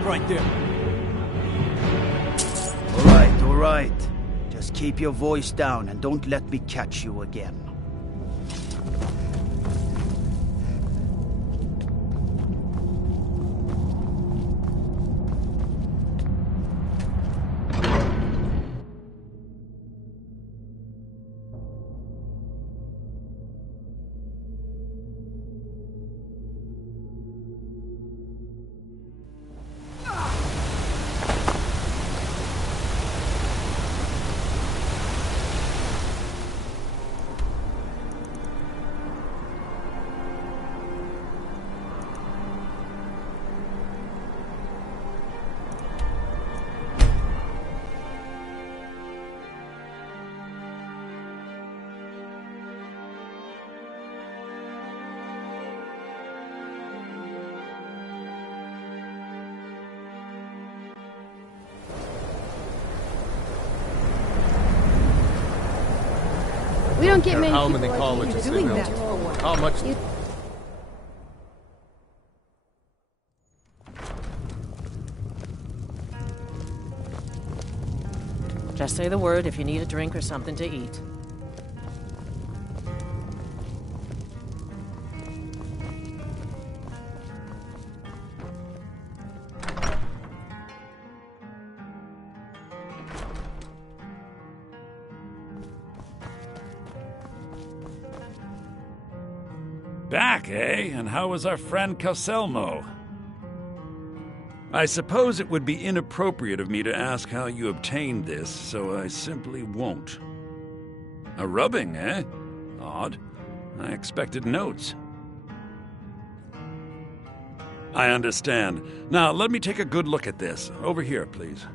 Right there. All right. Just keep your voice down and don't let me catch you again. We don't get many how people many like college you is doing there that now? for work. How much? Just say the word if you need a drink or something to eat. Back, eh? And how is our friend Calselmo? I suppose it would be inappropriate of me to ask how you obtained this, so I simply won't. A rubbing, eh? Odd. I expected notes. I understand. Now, let me take a good look at this. Over here, please.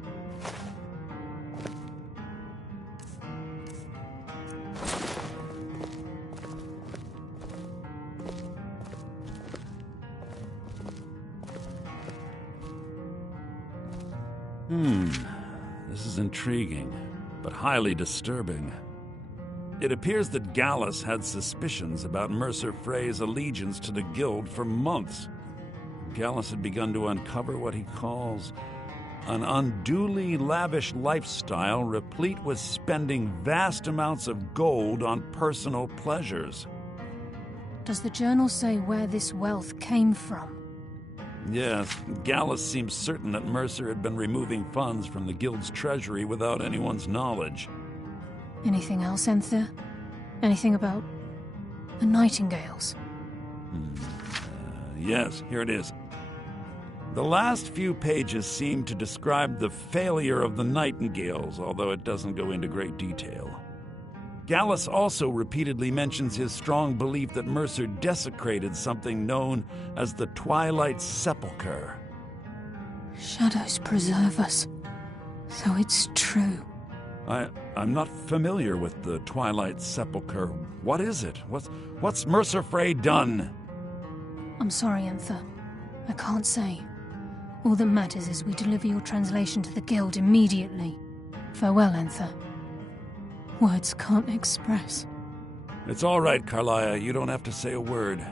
This is intriguing, but highly disturbing. It appears that Gallus had suspicions about Mercer Frey's allegiance to the Guild for months. Gallus had begun to uncover what he calls an unduly lavish lifestyle replete with spending vast amounts of gold on personal pleasures. Does the journal say where this wealth came from? Yes, Gallus seems certain that Mercer had been removing funds from the Guild's treasury without anyone's knowledge. Anything else, Enther? Anything about the Nightingales? Yes, here it is. The last few pages seem to describe the failure of the Nightingales, although it doesn't go into great detail. Gallus also repeatedly mentions his strong belief that Mercer desecrated something known as the Twilight Sepulchre. Shadows preserve us. So it's true. I'm not familiar with the Twilight Sepulchre. What is it? What's Mercer Frey done? I'm sorry, Enther. I can't say. All that matters is we deliver your translation to the Guild immediately. Farewell, Enther. Words can't express. It's all right, Carlia. You don't have to say a word.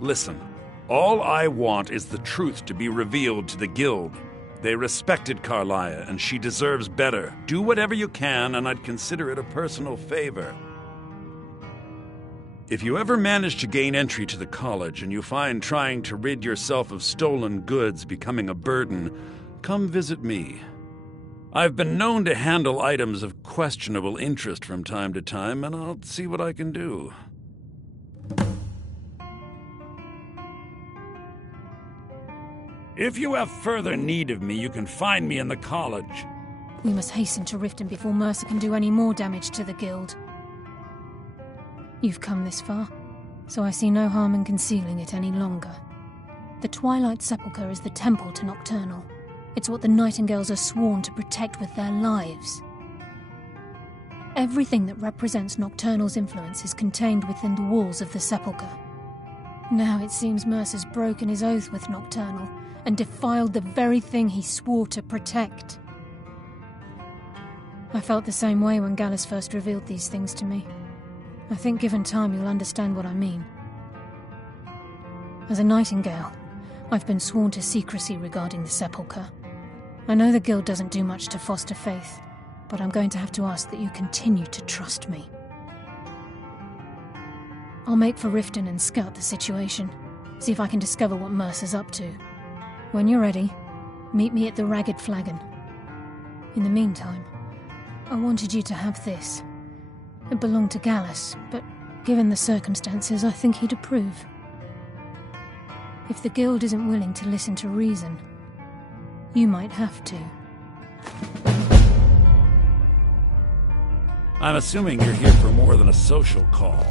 Listen, all I want is the truth to be revealed to the Guild. They respected Carlia, and she deserves better. Do whatever you can, and I'd consider it a personal favor. If you ever manage to gain entry to the college and you find trying to rid yourself of stolen goods becoming a burden, come visit me. I've been known to handle items of questionable interest from time to time, and I'll see what I can do. If you have further need of me, you can find me in the college. We must hasten to Riften before Mercer can do any more damage to the Guild. You've come this far, so I see no harm in concealing it any longer. The Twilight Sepulchre is the temple to Nocturnal. It's what the Nightingales are sworn to protect with their lives. Everything that represents Nocturnal's influence is contained within the walls of the Sepulchre. Now it seems Mercer's broken his oath with Nocturnal and defiled the very thing he swore to protect. I felt the same way when Gallus first revealed these things to me. I think given time you'll understand what I mean. As a Nightingale, I've been sworn to secrecy regarding the Sepulchre. I know the Guild doesn't do much to foster faith, but I'm going to have to ask that you continue to trust me. I'll make for Riften and scout the situation, see if I can discover what Mercer's up to. When you're ready, meet me at the Ragged Flagon. In the meantime, I wanted you to have this. It belonged to Gallus, but given the circumstances, I think he'd approve. If the Guild isn't willing to listen to reason, you might have to. I'm assuming you're here for more than a social call.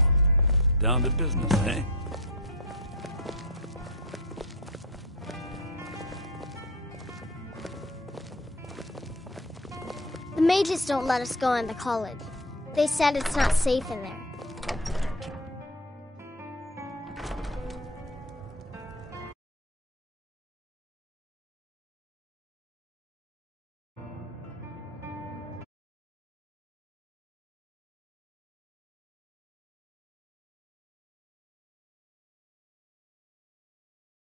Down to business, eh? The mages don't let us go into college. They said it's not safe in there.